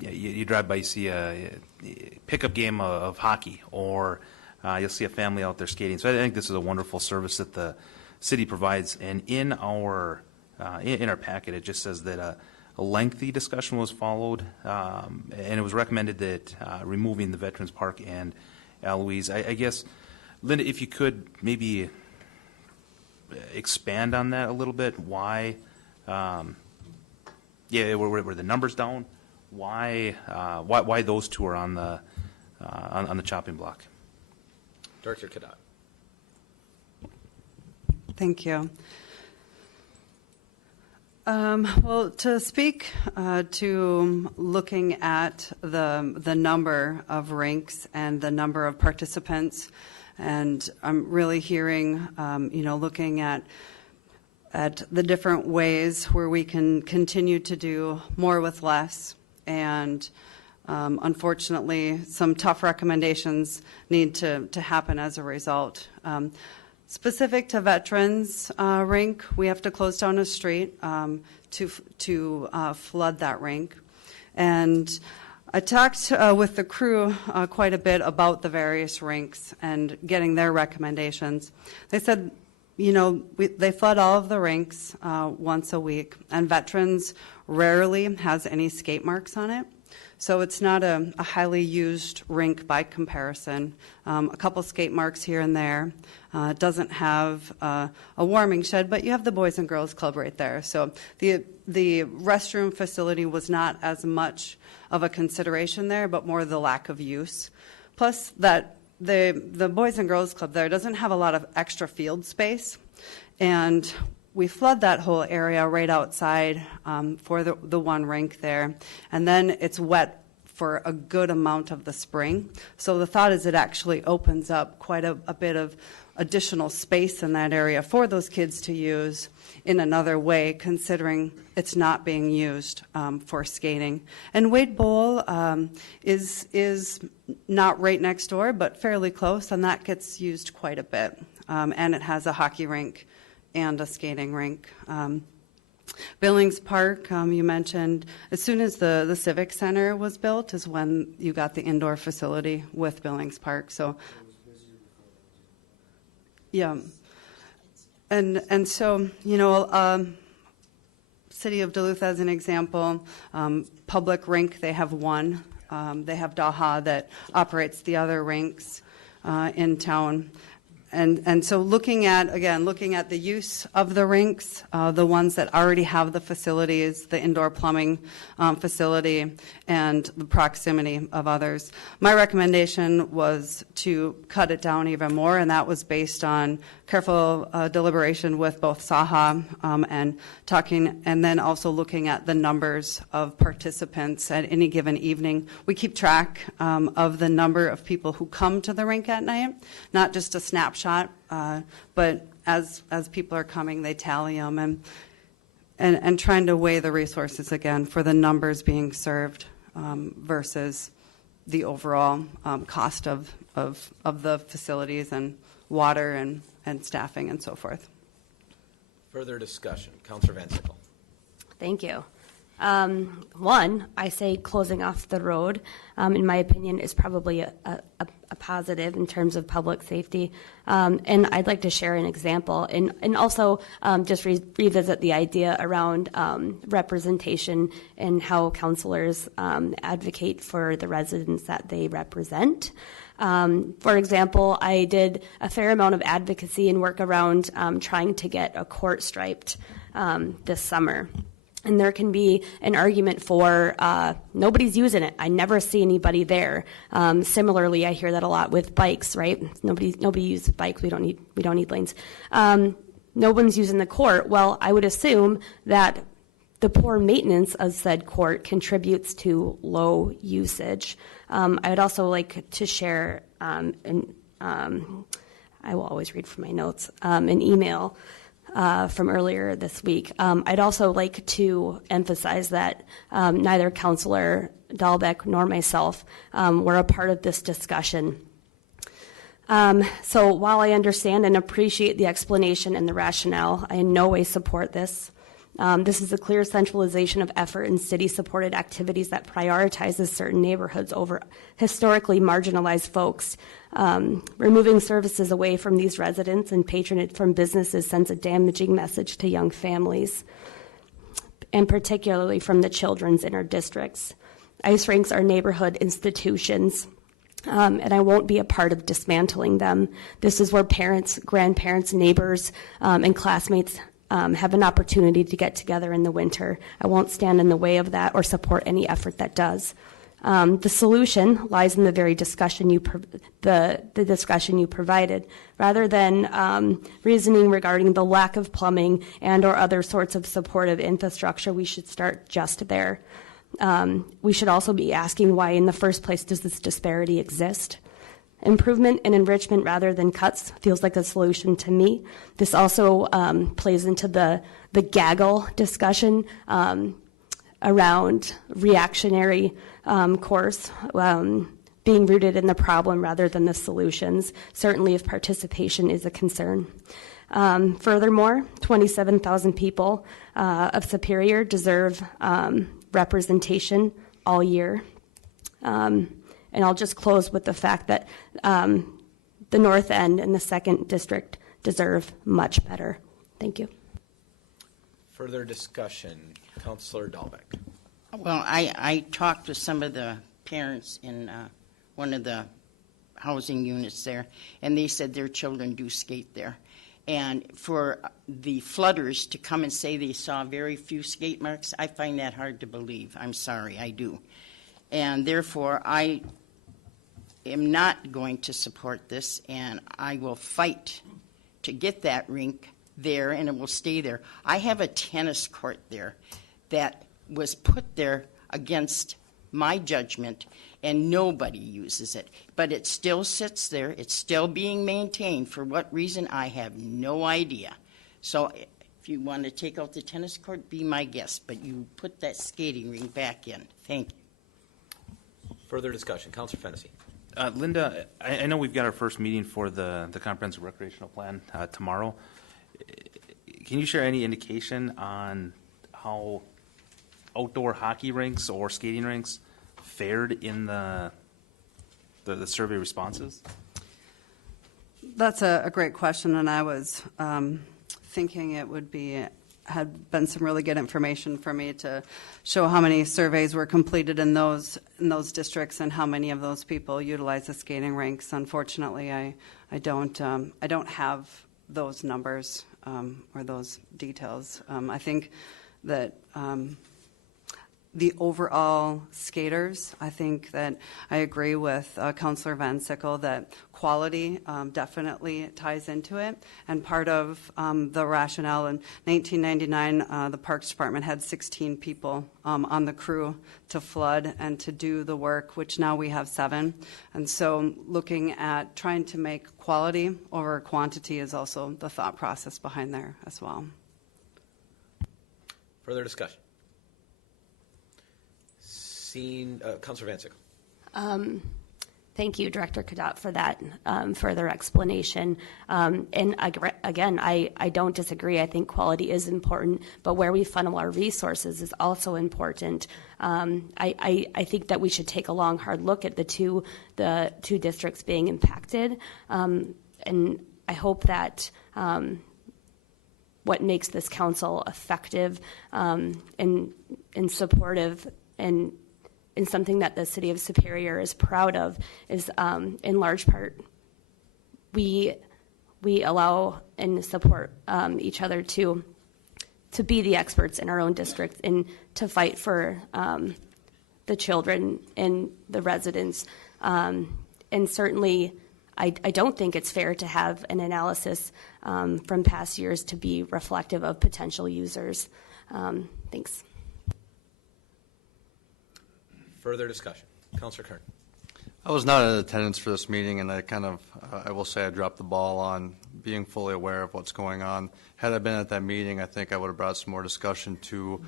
you drive by, you see a pickup game of hockey, or you'll see a family out there skating. So I think this is a wonderful service that the city provides. And in our packet, it just says that a lengthy discussion was followed, and it was recommended that removing the Veterans Park and Eloise. I guess, Linda, if you could maybe expand on that a little bit. Why? Were the numbers down? Why those two are on the chopping block? Director Cadet. Thank you. Well, to speak to looking at the number of rinks and the number of participants, and I'm really hearing, looking at the different ways where we can continue to do more with less, and unfortunately, some tough recommendations need to happen as a result. Specific to veterans rink, we have to close down a street to flood that rink. And I talked with the crew quite a bit about the various rinks and getting their recommendations. They said, they flood all of the rinks once a week, and veterans rarely has any skate marks on it. So it's not a highly used rink by comparison. A couple skate marks here and there. It doesn't have a warming shed, but you have the Boys and Girls Club right there. So the restroom facility was not as much of a consideration there, but more the lack of use. Plus that the Boys and Girls Club there doesn't have a lot of extra field space, and we flood that whole area right outside for the one rink there, and then it's wet for a good amount of the spring. So the thought is it actually opens up quite a bit of additional space in that area for those kids to use in another way, considering it's not being used for skating. And Wade Bowl is not right next door, but fairly close, and that gets used quite a bit. And it has a hockey rink and a skating rink. Billings Park, you mentioned, as soon as the Civic Center was built is when you got the indoor facility with Billings Park. So, yeah. And so, City of Duluth as an example, public rink, they have one. They have Daha that operates the other rinks in town. And so looking at the use of the rinks, the ones that already have the facilities, the indoor plumbing facility, and the proximity of others. My recommendation was to cut it down even more, and that was based on careful deliberation with both Saha and talking, and then also looking at the numbers of participants at any given evening. We keep track of the number of people who come to the rink at night, not just a snapshot, but as people are coming, they tally them, and trying to weigh the resources again for the numbers being served versus the overall cost of the facilities and water and staffing and so forth. Further discussion. Councilor Van Sickle. Thank you. One, I say closing off the road, in my opinion, is probably a positive in terms of public safety. And I'd like to share an example and also just revisit the idea around representation and how counselors advocate for the residents that they represent. For example, I did a fair amount of advocacy and work around trying to get a court striped this summer. And there can be an argument for nobody's using it. I never see anybody there. Similarly, I hear that a lot with bikes, right? Nobody uses bikes. We don't need lanes. No one's using the court. Well, I would assume that The poor maintenance of said court contributes to low usage. I would also like to share, I will always read from my notes, an email from earlier this week. I'd also like to emphasize that neither Councilor Dahlbeck nor myself were a part of this discussion. So while I understand and appreciate the explanation and the rationale, I in no way support this. This is a clear centralization of effort in city-supported activities that prioritizes certain neighborhoods over historically marginalized folks. Removing services away from these residents and patronage from businesses sends a damaging message to young families, and particularly from the children's in our districts. Ice rinks are neighborhood institutions, and I won't be a part of dismantling them. This is where parents, grandparents, neighbors, and classmates have an opportunity to get together in the winter. I won't stand in the way of that or support any effort that does. The solution lies in the very discussion the discussion you provided, rather than reasoning regarding the lack of plumbing and or other sorts of supportive infrastructure. We should start just there. We should also be asking why in the first place does this disparity exist? Improvement and enrichment rather than cuts feels like a solution to me. This also plays into the gaggle discussion around reactionary course being rooted in the problem rather than the solutions, certainly if participation is a concern. Furthermore, 27,000 people of Superior deserve representation all year. And I'll just close with the fact that the North End and the 2nd District deserve much better. Thank you. Further discussion, Councilor Dahlbeck. Well, I talked to some of the parents in one of the housing units there, and they said their children do skate there. And for the flooders to come and say they saw very few skate marks, I find that hard to believe. I'm sorry, I do. And therefore, I am not going to support this, and I will fight to get that rink there, and it will stay there. I have a tennis court there that was put there against my judgment, and nobody uses it. But it still sits there. It's still being maintained. For what reason, I have no idea. So if you want to take out the tennis court, be my guest, but you put that skating rink back in. Thank you. Further discussion, Councilor Fennessy. Linda, I know we've got our first meeting for the comprehensive recreational plan tomorrow. Can you share any indication on how outdoor hockey rinks or skating rinks fared in the survey responses? That's a great question, and I was thinking it had been some really good information for me to show how many surveys were completed in those districts and how many of those people utilize the skating rinks. Unfortunately, I don't have those numbers or those details. I think that the overall skaters, I think that I agree with Councilor Van Sickle that quality definitely ties into it. And part of the rationale in 1999, the Parks Department had 16 people on the crew to flood and to do the work, which now we have 7. And so looking at trying to make quality over quantity is also the thought process behind there as well. Further discussion. Councilor Van Sickle. Thank you, Director Cadotte, for that further explanation. And again, I don't disagree. I think quality is important, but where we funnel our resources is also important. I think that we should take a long, hard look at the two districts being impacted, and I hope that what makes this council effective and supportive and something that the City of Superior is proud of is, in large part, we allow and support each other to be the experts in our own district and to fight for the children and the residents. And certainly, I don't think it's fair to have an analysis from past years to be reflective of potential users. Thanks. further discussion? Councilor Kern. I was not in attendance for this meeting, and I will say I dropped the ball on being fully aware of what's going on. Had I been at that meeting, I think I would have brought some more discussion to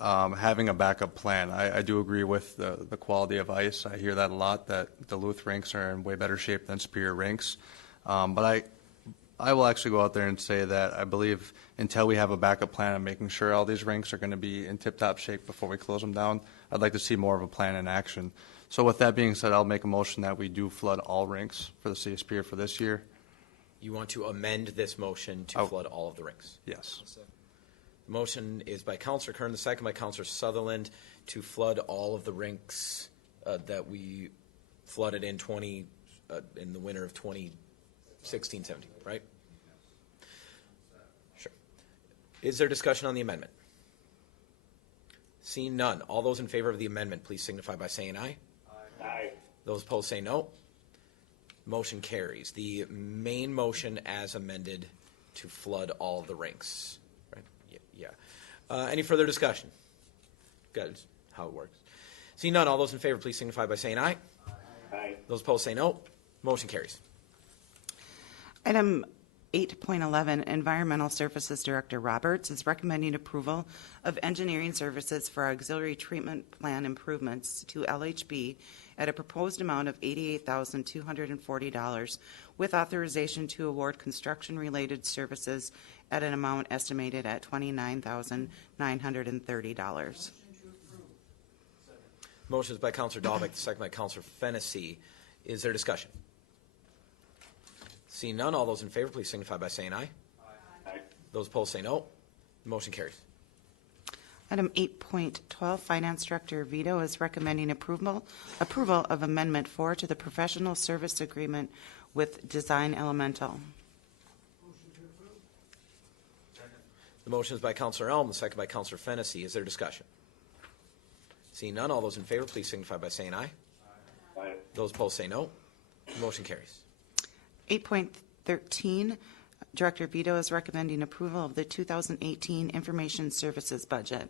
having a backup plan. I do agree with the quality of ice. I hear that a lot, that Duluth rinks are in way better shape than Superior rinks. But I will actually go out there and say that I believe until we have a backup plan of making sure all these rinks are going to be in tip-top shape before we close them down, I'd like to see more of a plan in action. So with that being said, I'll make a motion that we do flood all rinks for the city of Superior for this year. You want to amend this motion to flood all of the rinks? Yes. The motion is by Councilor Kern, the second by Councilor Sutherland, to flood all of the rinks that we flooded in the winter of 2016-17, right? Sure. Is there discussion on the amendment? Seeing none, all those in favor of the amendment, please signify by saying aye. Aye. Those opposed say no. Motion carries. The main motion as amended to flood all of the rinks. Right? Yeah. Any further discussion? Good. How it works. Seeing none, all those in favor, please signify by saying aye. Aye. Those opposed say no. Motion carries. Item 8.11, Environmental Services Director Roberts is recommending approval of engineering services for auxiliary treatment plan improvements to LHB at a proposed amount of $88,240 with authorization to award construction-related services at an amount estimated at $29,930. Motion is by Councilor Dahlbeck, the second by Councilor Fennessy. Is there discussion? Seeing none, all those in favor, please signify by saying aye. Aye. Those opposed say no. The motion carries. Item 8.12, Finance Director Vito is recommending approval of Amendment 4 to the Professional Service Agreement with Design Elemental. The motion is by Councilor Elm, the second by Councilor Fennessy. Is there discussion? Seeing none, all those in favor, please signify by saying aye. Aye. Those opposed say no. The motion carries. 8.13, Director Vito is recommending approval of the 2018 Information Services budget.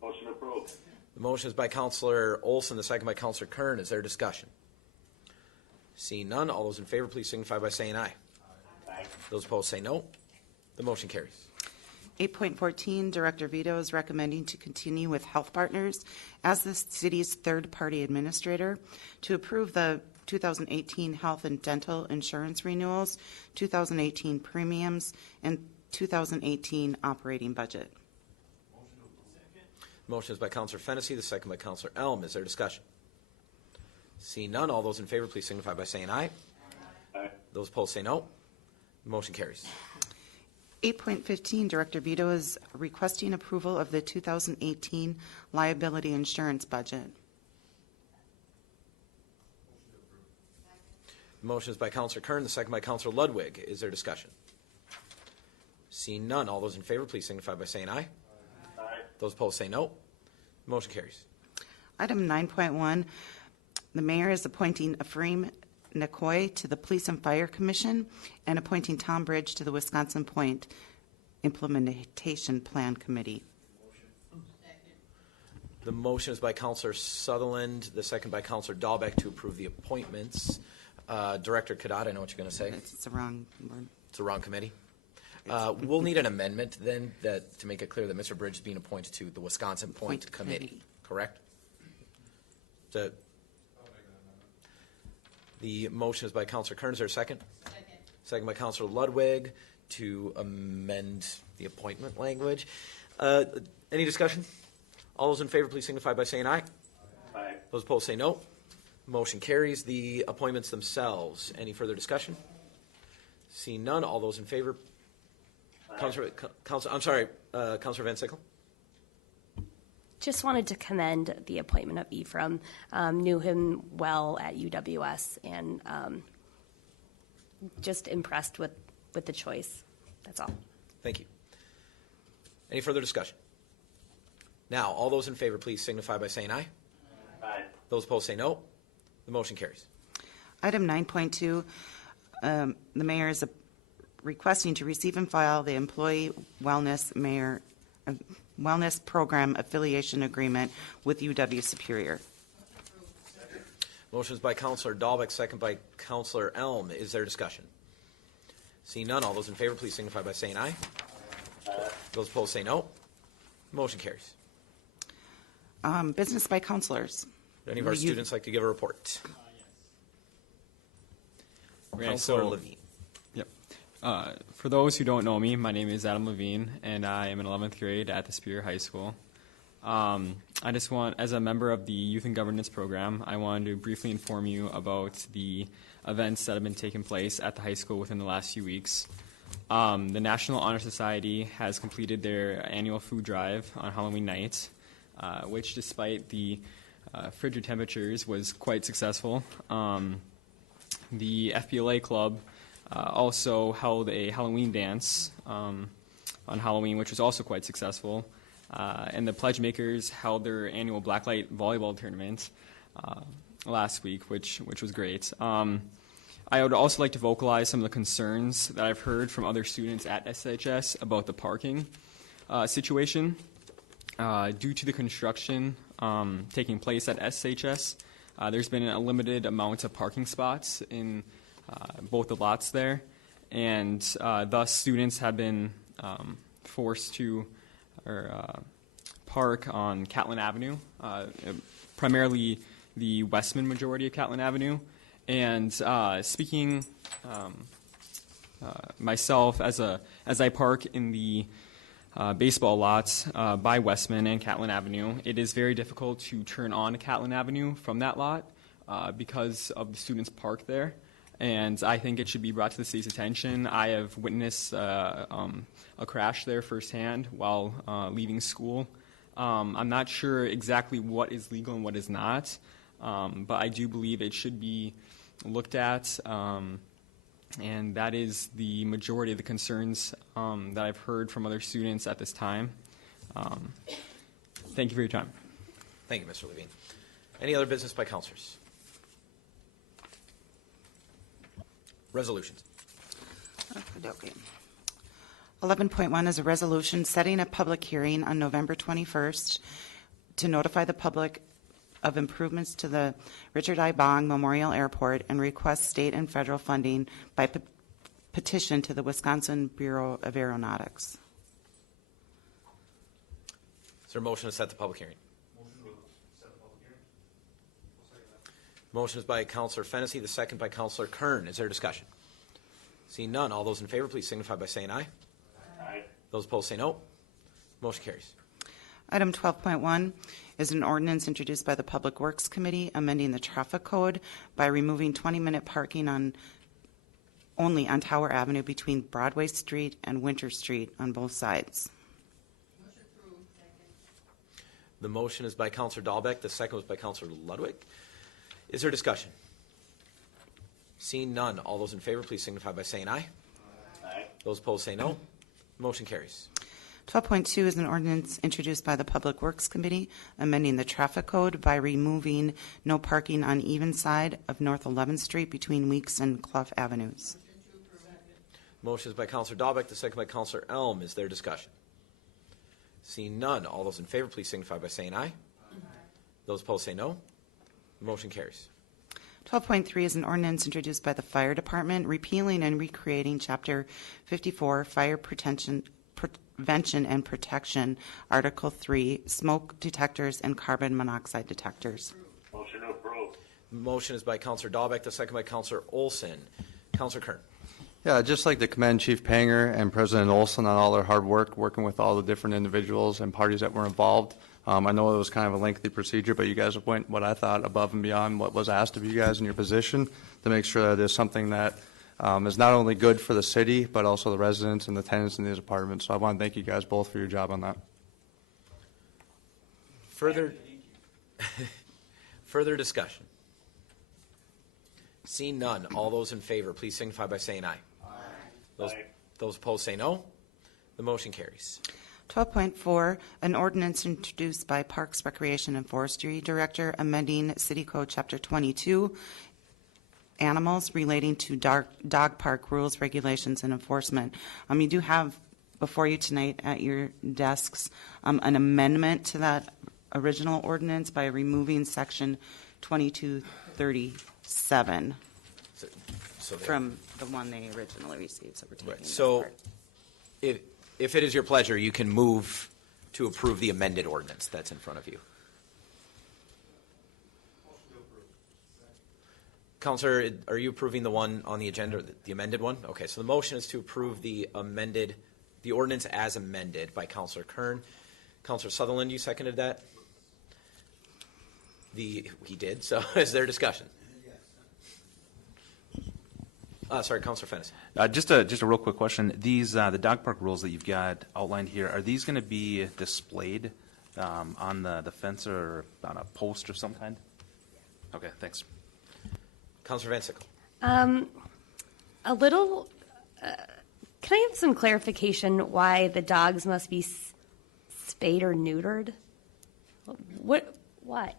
Motion approved. The motion is by Councilor Olson, the second by Councilor Kern. Is there discussion? Seeing none, all those in favor, please signify by saying aye. Aye. Those opposed say no. The motion carries. 8.14, Director Vito is recommending to continue with Health Partners as the city's third-party administrator to approve the 2018 health and dental insurance renewals, 2018 premiums, and 2018 operating budget. Motion is by Councilor Fennessy, the second by Councilor Elm. Is there discussion? Seeing none, all those in favor, please signify by saying aye. Aye. Those opposed say no. The motion carries. 8.15, Director Vito is requesting approval of the 2018 liability insurance budget. The motion is by Councilor Kern, the second by Councilor Ludwig. Is there discussion? Seeing none, all those in favor, please signify by saying aye. Aye. Those opposed say no. The motion carries. Item 9.1, the mayor is appointing Ephraim Nicoy to the Police and Fire Commission and appointing Tom Bridge to the Wisconsin Point Implementation Plan Committee. The motion is by Councilor Sutherland, the second by Councilor Dahlbeck to approve the appointments. Director Kadad, I know what you're going to say. It's the wrong word. It's the wrong committee. We'll need an amendment then to make it clear that Mr. Bridge is being appointed to the Wisconsin Point Committee, correct? The motion is by Councilor Kern. Is there a second? Second by Councilor Ludwig to amend the appointment language. Any discussion? All those in favor, please signify by saying aye. Aye. Those opposed say no. Motion carries. The appointments themselves. Any further discussion? Seeing none, all those in favor. Councilor Van Sickle. Just wanted to commend the appointment of Ephraim. Knew him well at UWS and just impressed with the choice. That's all. Thank you. Any further discussion? Now, all those in favor, please signify by saying aye. Aye. Those opposed say no. The motion carries. Item 9.2, the mayor is requesting to receive and file the employee wellness Wellness Program Affiliation Agreement with UW Superior. Motion is by Counselor Dahlbeck, second by Counselor Elm. Is there discussion? Seeing none, all those in favor, please signify by saying aye. Those opposed say no. Motion carries. Business by counselors. Would any of our students like to give a report? Counselor Levine. Yep. For those who don't know me, my name is Adam Levine, and I am in 11th grade at the Superior High School. I just want, as a member of the Youth and Governance Program, I wanted to briefly inform you about the events that have been taking place at the high school within the last few weeks. The National Honor Society has completed their annual food drive on Halloween night, which, despite the frigid temperatures, was quite successful. The FBLA Club also held a Halloween dance on Halloween, which was also quite successful. And the Pledge Makers held their annual Blacklight Volleyball tournament last week, which was great. I would also like to vocalize some of the concerns that I've heard from other students at SHS about the parking situation. Due to the construction taking place at SHS, there's been a limited amount of parking spots in both the lots there, and thus students have been forced to park on Catlin Avenue, primarily the Westman majority of Catlin Avenue. And speaking myself, as I park in the baseball lots by Westman and Catlin Avenue, it is very difficult to turn on Catlin Avenue from that lot because of the students parked there. And I think it should be brought to the city's attention. I have witnessed a crash there firsthand while leaving school. I'm not sure exactly what is legal and what is not, but I do believe it should be looked at, and that is the majority of the concerns that I've heard from other students at this time. Thank you for your time. Thank you, Mr. Levine. Any other business by councilors? Resolutions. Okay. 11.1 is a resolution setting a public hearing on November 21st to notify the public of improvements to the Richard I. Bong Memorial Airport and request state and federal funding by petition to the Wisconsin Bureau of Aeronautics. Is there a motion to set the public hearing? Motion is by Councilor Fennessy, the second by Councilor Kern. Is there discussion? Seeing none, all those in favor, please signify by saying aye. Aye. Those opposed say no. Motion carries. Item 12.1 is an ordinance introduced by the Public Works Committee amending the traffic code by removing 20-minute parking only on Tower Avenue between Broadway Street and Winter Street on both sides. The motion is by Councilor Dahlbeck. The second was by Councilor Ludwig. Is there discussion? Seeing none, all those in favor, please signify by saying aye. Aye. Those opposed say no. Motion carries. 12.2 is an ordinance introduced by the Public Works Committee amending the traffic code by removing no parking on even side of North 11th Street between Weeks and Clough Avenues. Motion is by Councilor Dahlbeck. The second by Councilor Elm. Is there discussion? Seeing none, all those in favor, please signify by saying aye. Those opposed say no. Motion carries. 12.3 is an ordinance introduced by the Fire Department repealing and recreating Chapter 54, Fire Prevention and Protection, Article 3, Smoke Detectors and Carbon Monoxide Detectors. Motion to approve. Motion is by Councilor Dahlbeck. The second by Councilor Olson. Councilor Kern. Yeah, I'd just like to commend Chief Panger and President Olson on all their hard work working with all the different individuals and parties that were involved. I know it was kind of a lengthy procedure, but you guys went, what I thought, above and beyond what was asked of you guys in your position to make sure that it is something that is not only good for the city, but also the residents and the tenants in these apartments. So I want to thank you guys both for your job on that. Further discussion. Seeing none, all those in favor, please signify by saying aye. Aye. Those opposed say no. The motion carries. 12.4, an ordinance introduced by Parks, Recreation, and Forestry Director amending City Code Chapter 22, Animals relating to dog park rules, regulations, and enforcement. You do have before you tonight at your desks an amendment to that original ordinance by removing section 2237 So they- from the one they originally received. So we're taking Right. this So part. if it is your pleasure, you can move to approve the amended ordinance that's in front of you. Counselor, are you approving the one on the agenda, the amended one? Okay, so the motion is to approve the ordinance as amended by Counselor Kern. Counselor Sutherland, you seconded that? He did, so is there discussion? Sorry, Counselor Fennessy. Just a real quick question. These the dog park rules that you've got outlined here, are these going to be displayed on the fence or on a post of some kind? Okay, thanks. Counselor Van Sickle. A little, can I have some clarification why the dogs must be spayed or neutered? Why?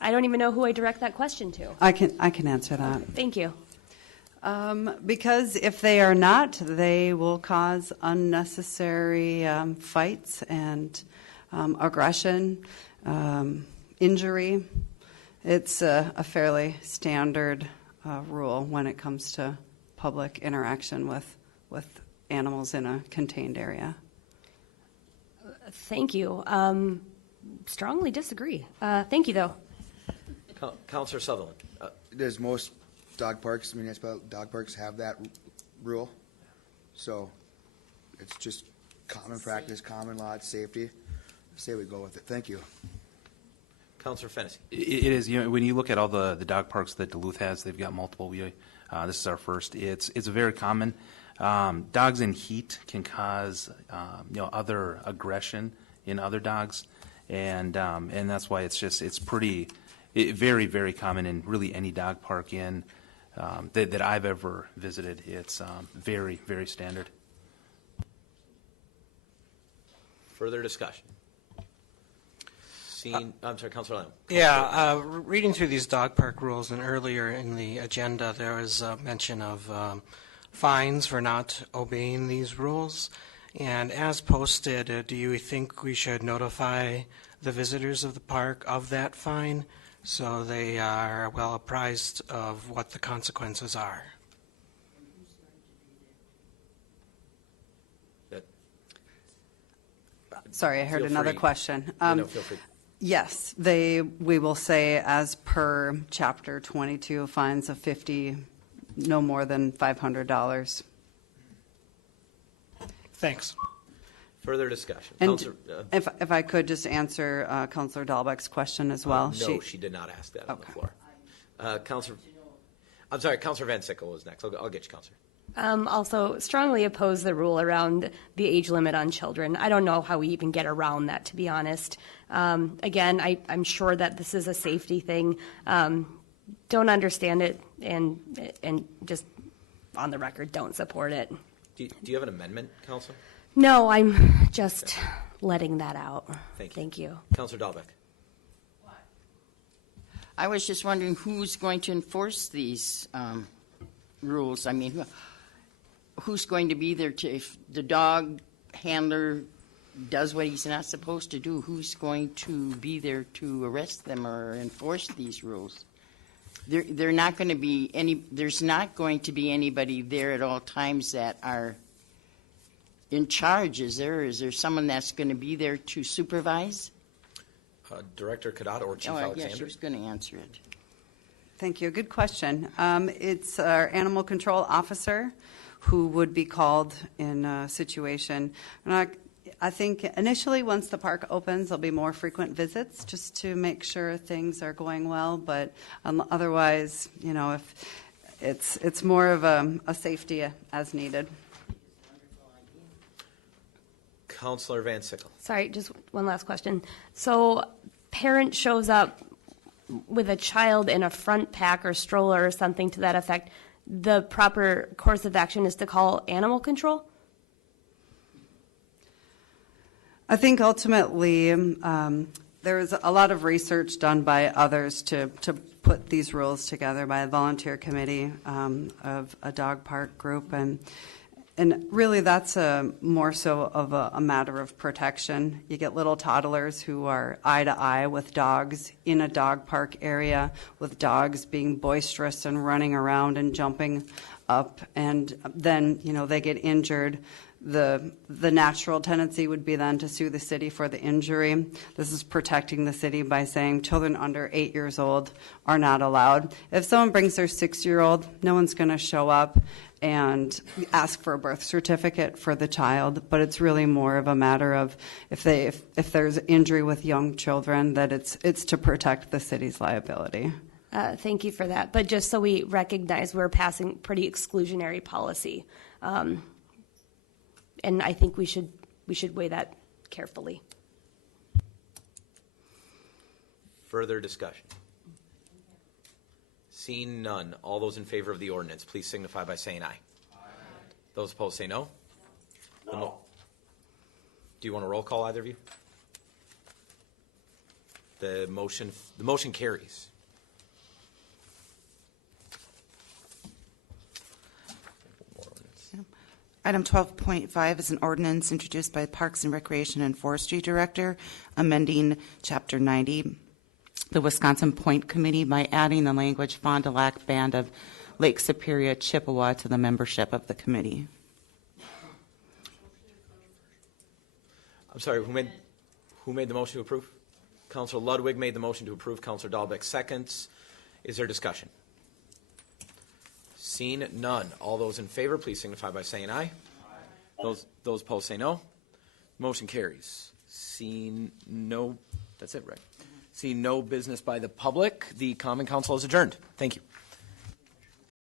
I don't even know who I direct that question to. I can answer that. Thank you. Because if they are not, they will cause unnecessary fights and aggression, injury. It's a fairly standard rule when it comes to public interaction with animals in a contained area. Thank you. Strongly disagree. Thank you, though. Counselor Sutherland. Does most dog parks, municipal dog parks, have that rule? So it's just common practice, common law, it's safety. I say we go with it. Thank you. Counselor Fennessy. It is. When you look at all the dog parks that Duluth has, they've got multiple. This is our first. It's very common. Dogs in heat can cause other aggression in other dogs, and that's why it's pretty very, very common in really any dog park that I've ever visited. It's very, very standard. Further discussion. I'm sorry, Counselor Lamb. Yeah, reading through these dog park rules, and earlier in the agenda there was a mention of fines for not obeying these rules. And as posted, do you think we should notify the visitors of the park of that fine so they are well apprised of what the consequences are? Sorry, I heard Feel another free. question. No, feel free. Yes, we will say as per Chapter 22, fines of $50, no more than $500. Thanks. Further discussion. And Counselor, if I could just answer Counselor Dahlbeck's question as well. no, she did not ask that on the floor. I'm sorry, Counselor Van Sickle is next. I'll get you, Counselor. Also, strongly oppose the rule around the age limit on children. I don't know how we even get around that, to be honest. Again, I'm sure that this is a safety thing. Don't understand it, and just on the record, don't support it. Do you have an amendment, Counselor? No, I'm just letting that out. Thank you. Counselor Dahlbeck. I was just wondering who's going to enforce these rules. I mean, who's going to be there if the dog handler does what he's not supposed to do? Who's going to be there to arrest them or enforce these rules? They're not going to be there's not going to be anybody there at all times that are in charge, is there? Is there someone that's going to be there to supervise? Director Kadada or Chief Alexander? Yes, who's going to answer it? Thank you. Good question. It's our animal control officer who would be called in a situation. And I think initially, once the park opens, there'll be more frequent visits just to make sure things are going well. But otherwise, if it's more of a safety as needed. Counselor Van Sickle. Sorry, just one last question. So, parent shows up with a child in a front pack or stroller or something to that effect. The proper course of action is to call animal control? I think ultimately the There's a lot of research done by others to put these rules together by a volunteer committee of a dog park group, and really that's more so of a matter of protection. You get little toddlers who are eye to eye with dogs in a dog park area, with dogs being boisterous and running around and jumping up, and then they get injured. The natural tendency would be then to sue the city for the injury. This is protecting the city by saying children under 8 years old are not allowed. If someone brings their 6-year-old, no one's going to show up and ask for a birth certificate for the child, but it's really more of a matter of if there's injury with young children, that it's to protect the city's liability. Thank you for that. But just so we recognize, we're passing pretty exclusionary policy. And I think we should weigh that carefully. Further discussion? Seeing none, all those in favor of the ordinance, please signify by saying aye. Aye. Those opposed say no. No. Do you want a roll call, either of you? The motion carries. Item 12.5 is an ordinance introduced by Parks and Recreation and Forestry Director, amending Chapter 90, the Wisconsin Point Committee, by adding the language Fond du Lac Band of Lake Superior, Chippewa to the membership of the committee. I'm sorry, who made the motion to approve? Councilor Ludwig made the motion to approve. Councilor Dahlbeck seconds. Is there discussion? Seeing none, all those in favor, please signify by saying aye. Aye. Those opposed say no. Motion carries. Seeing no, that's it, right? Seeing no business by the public, the Common Council is adjourned. Thank you.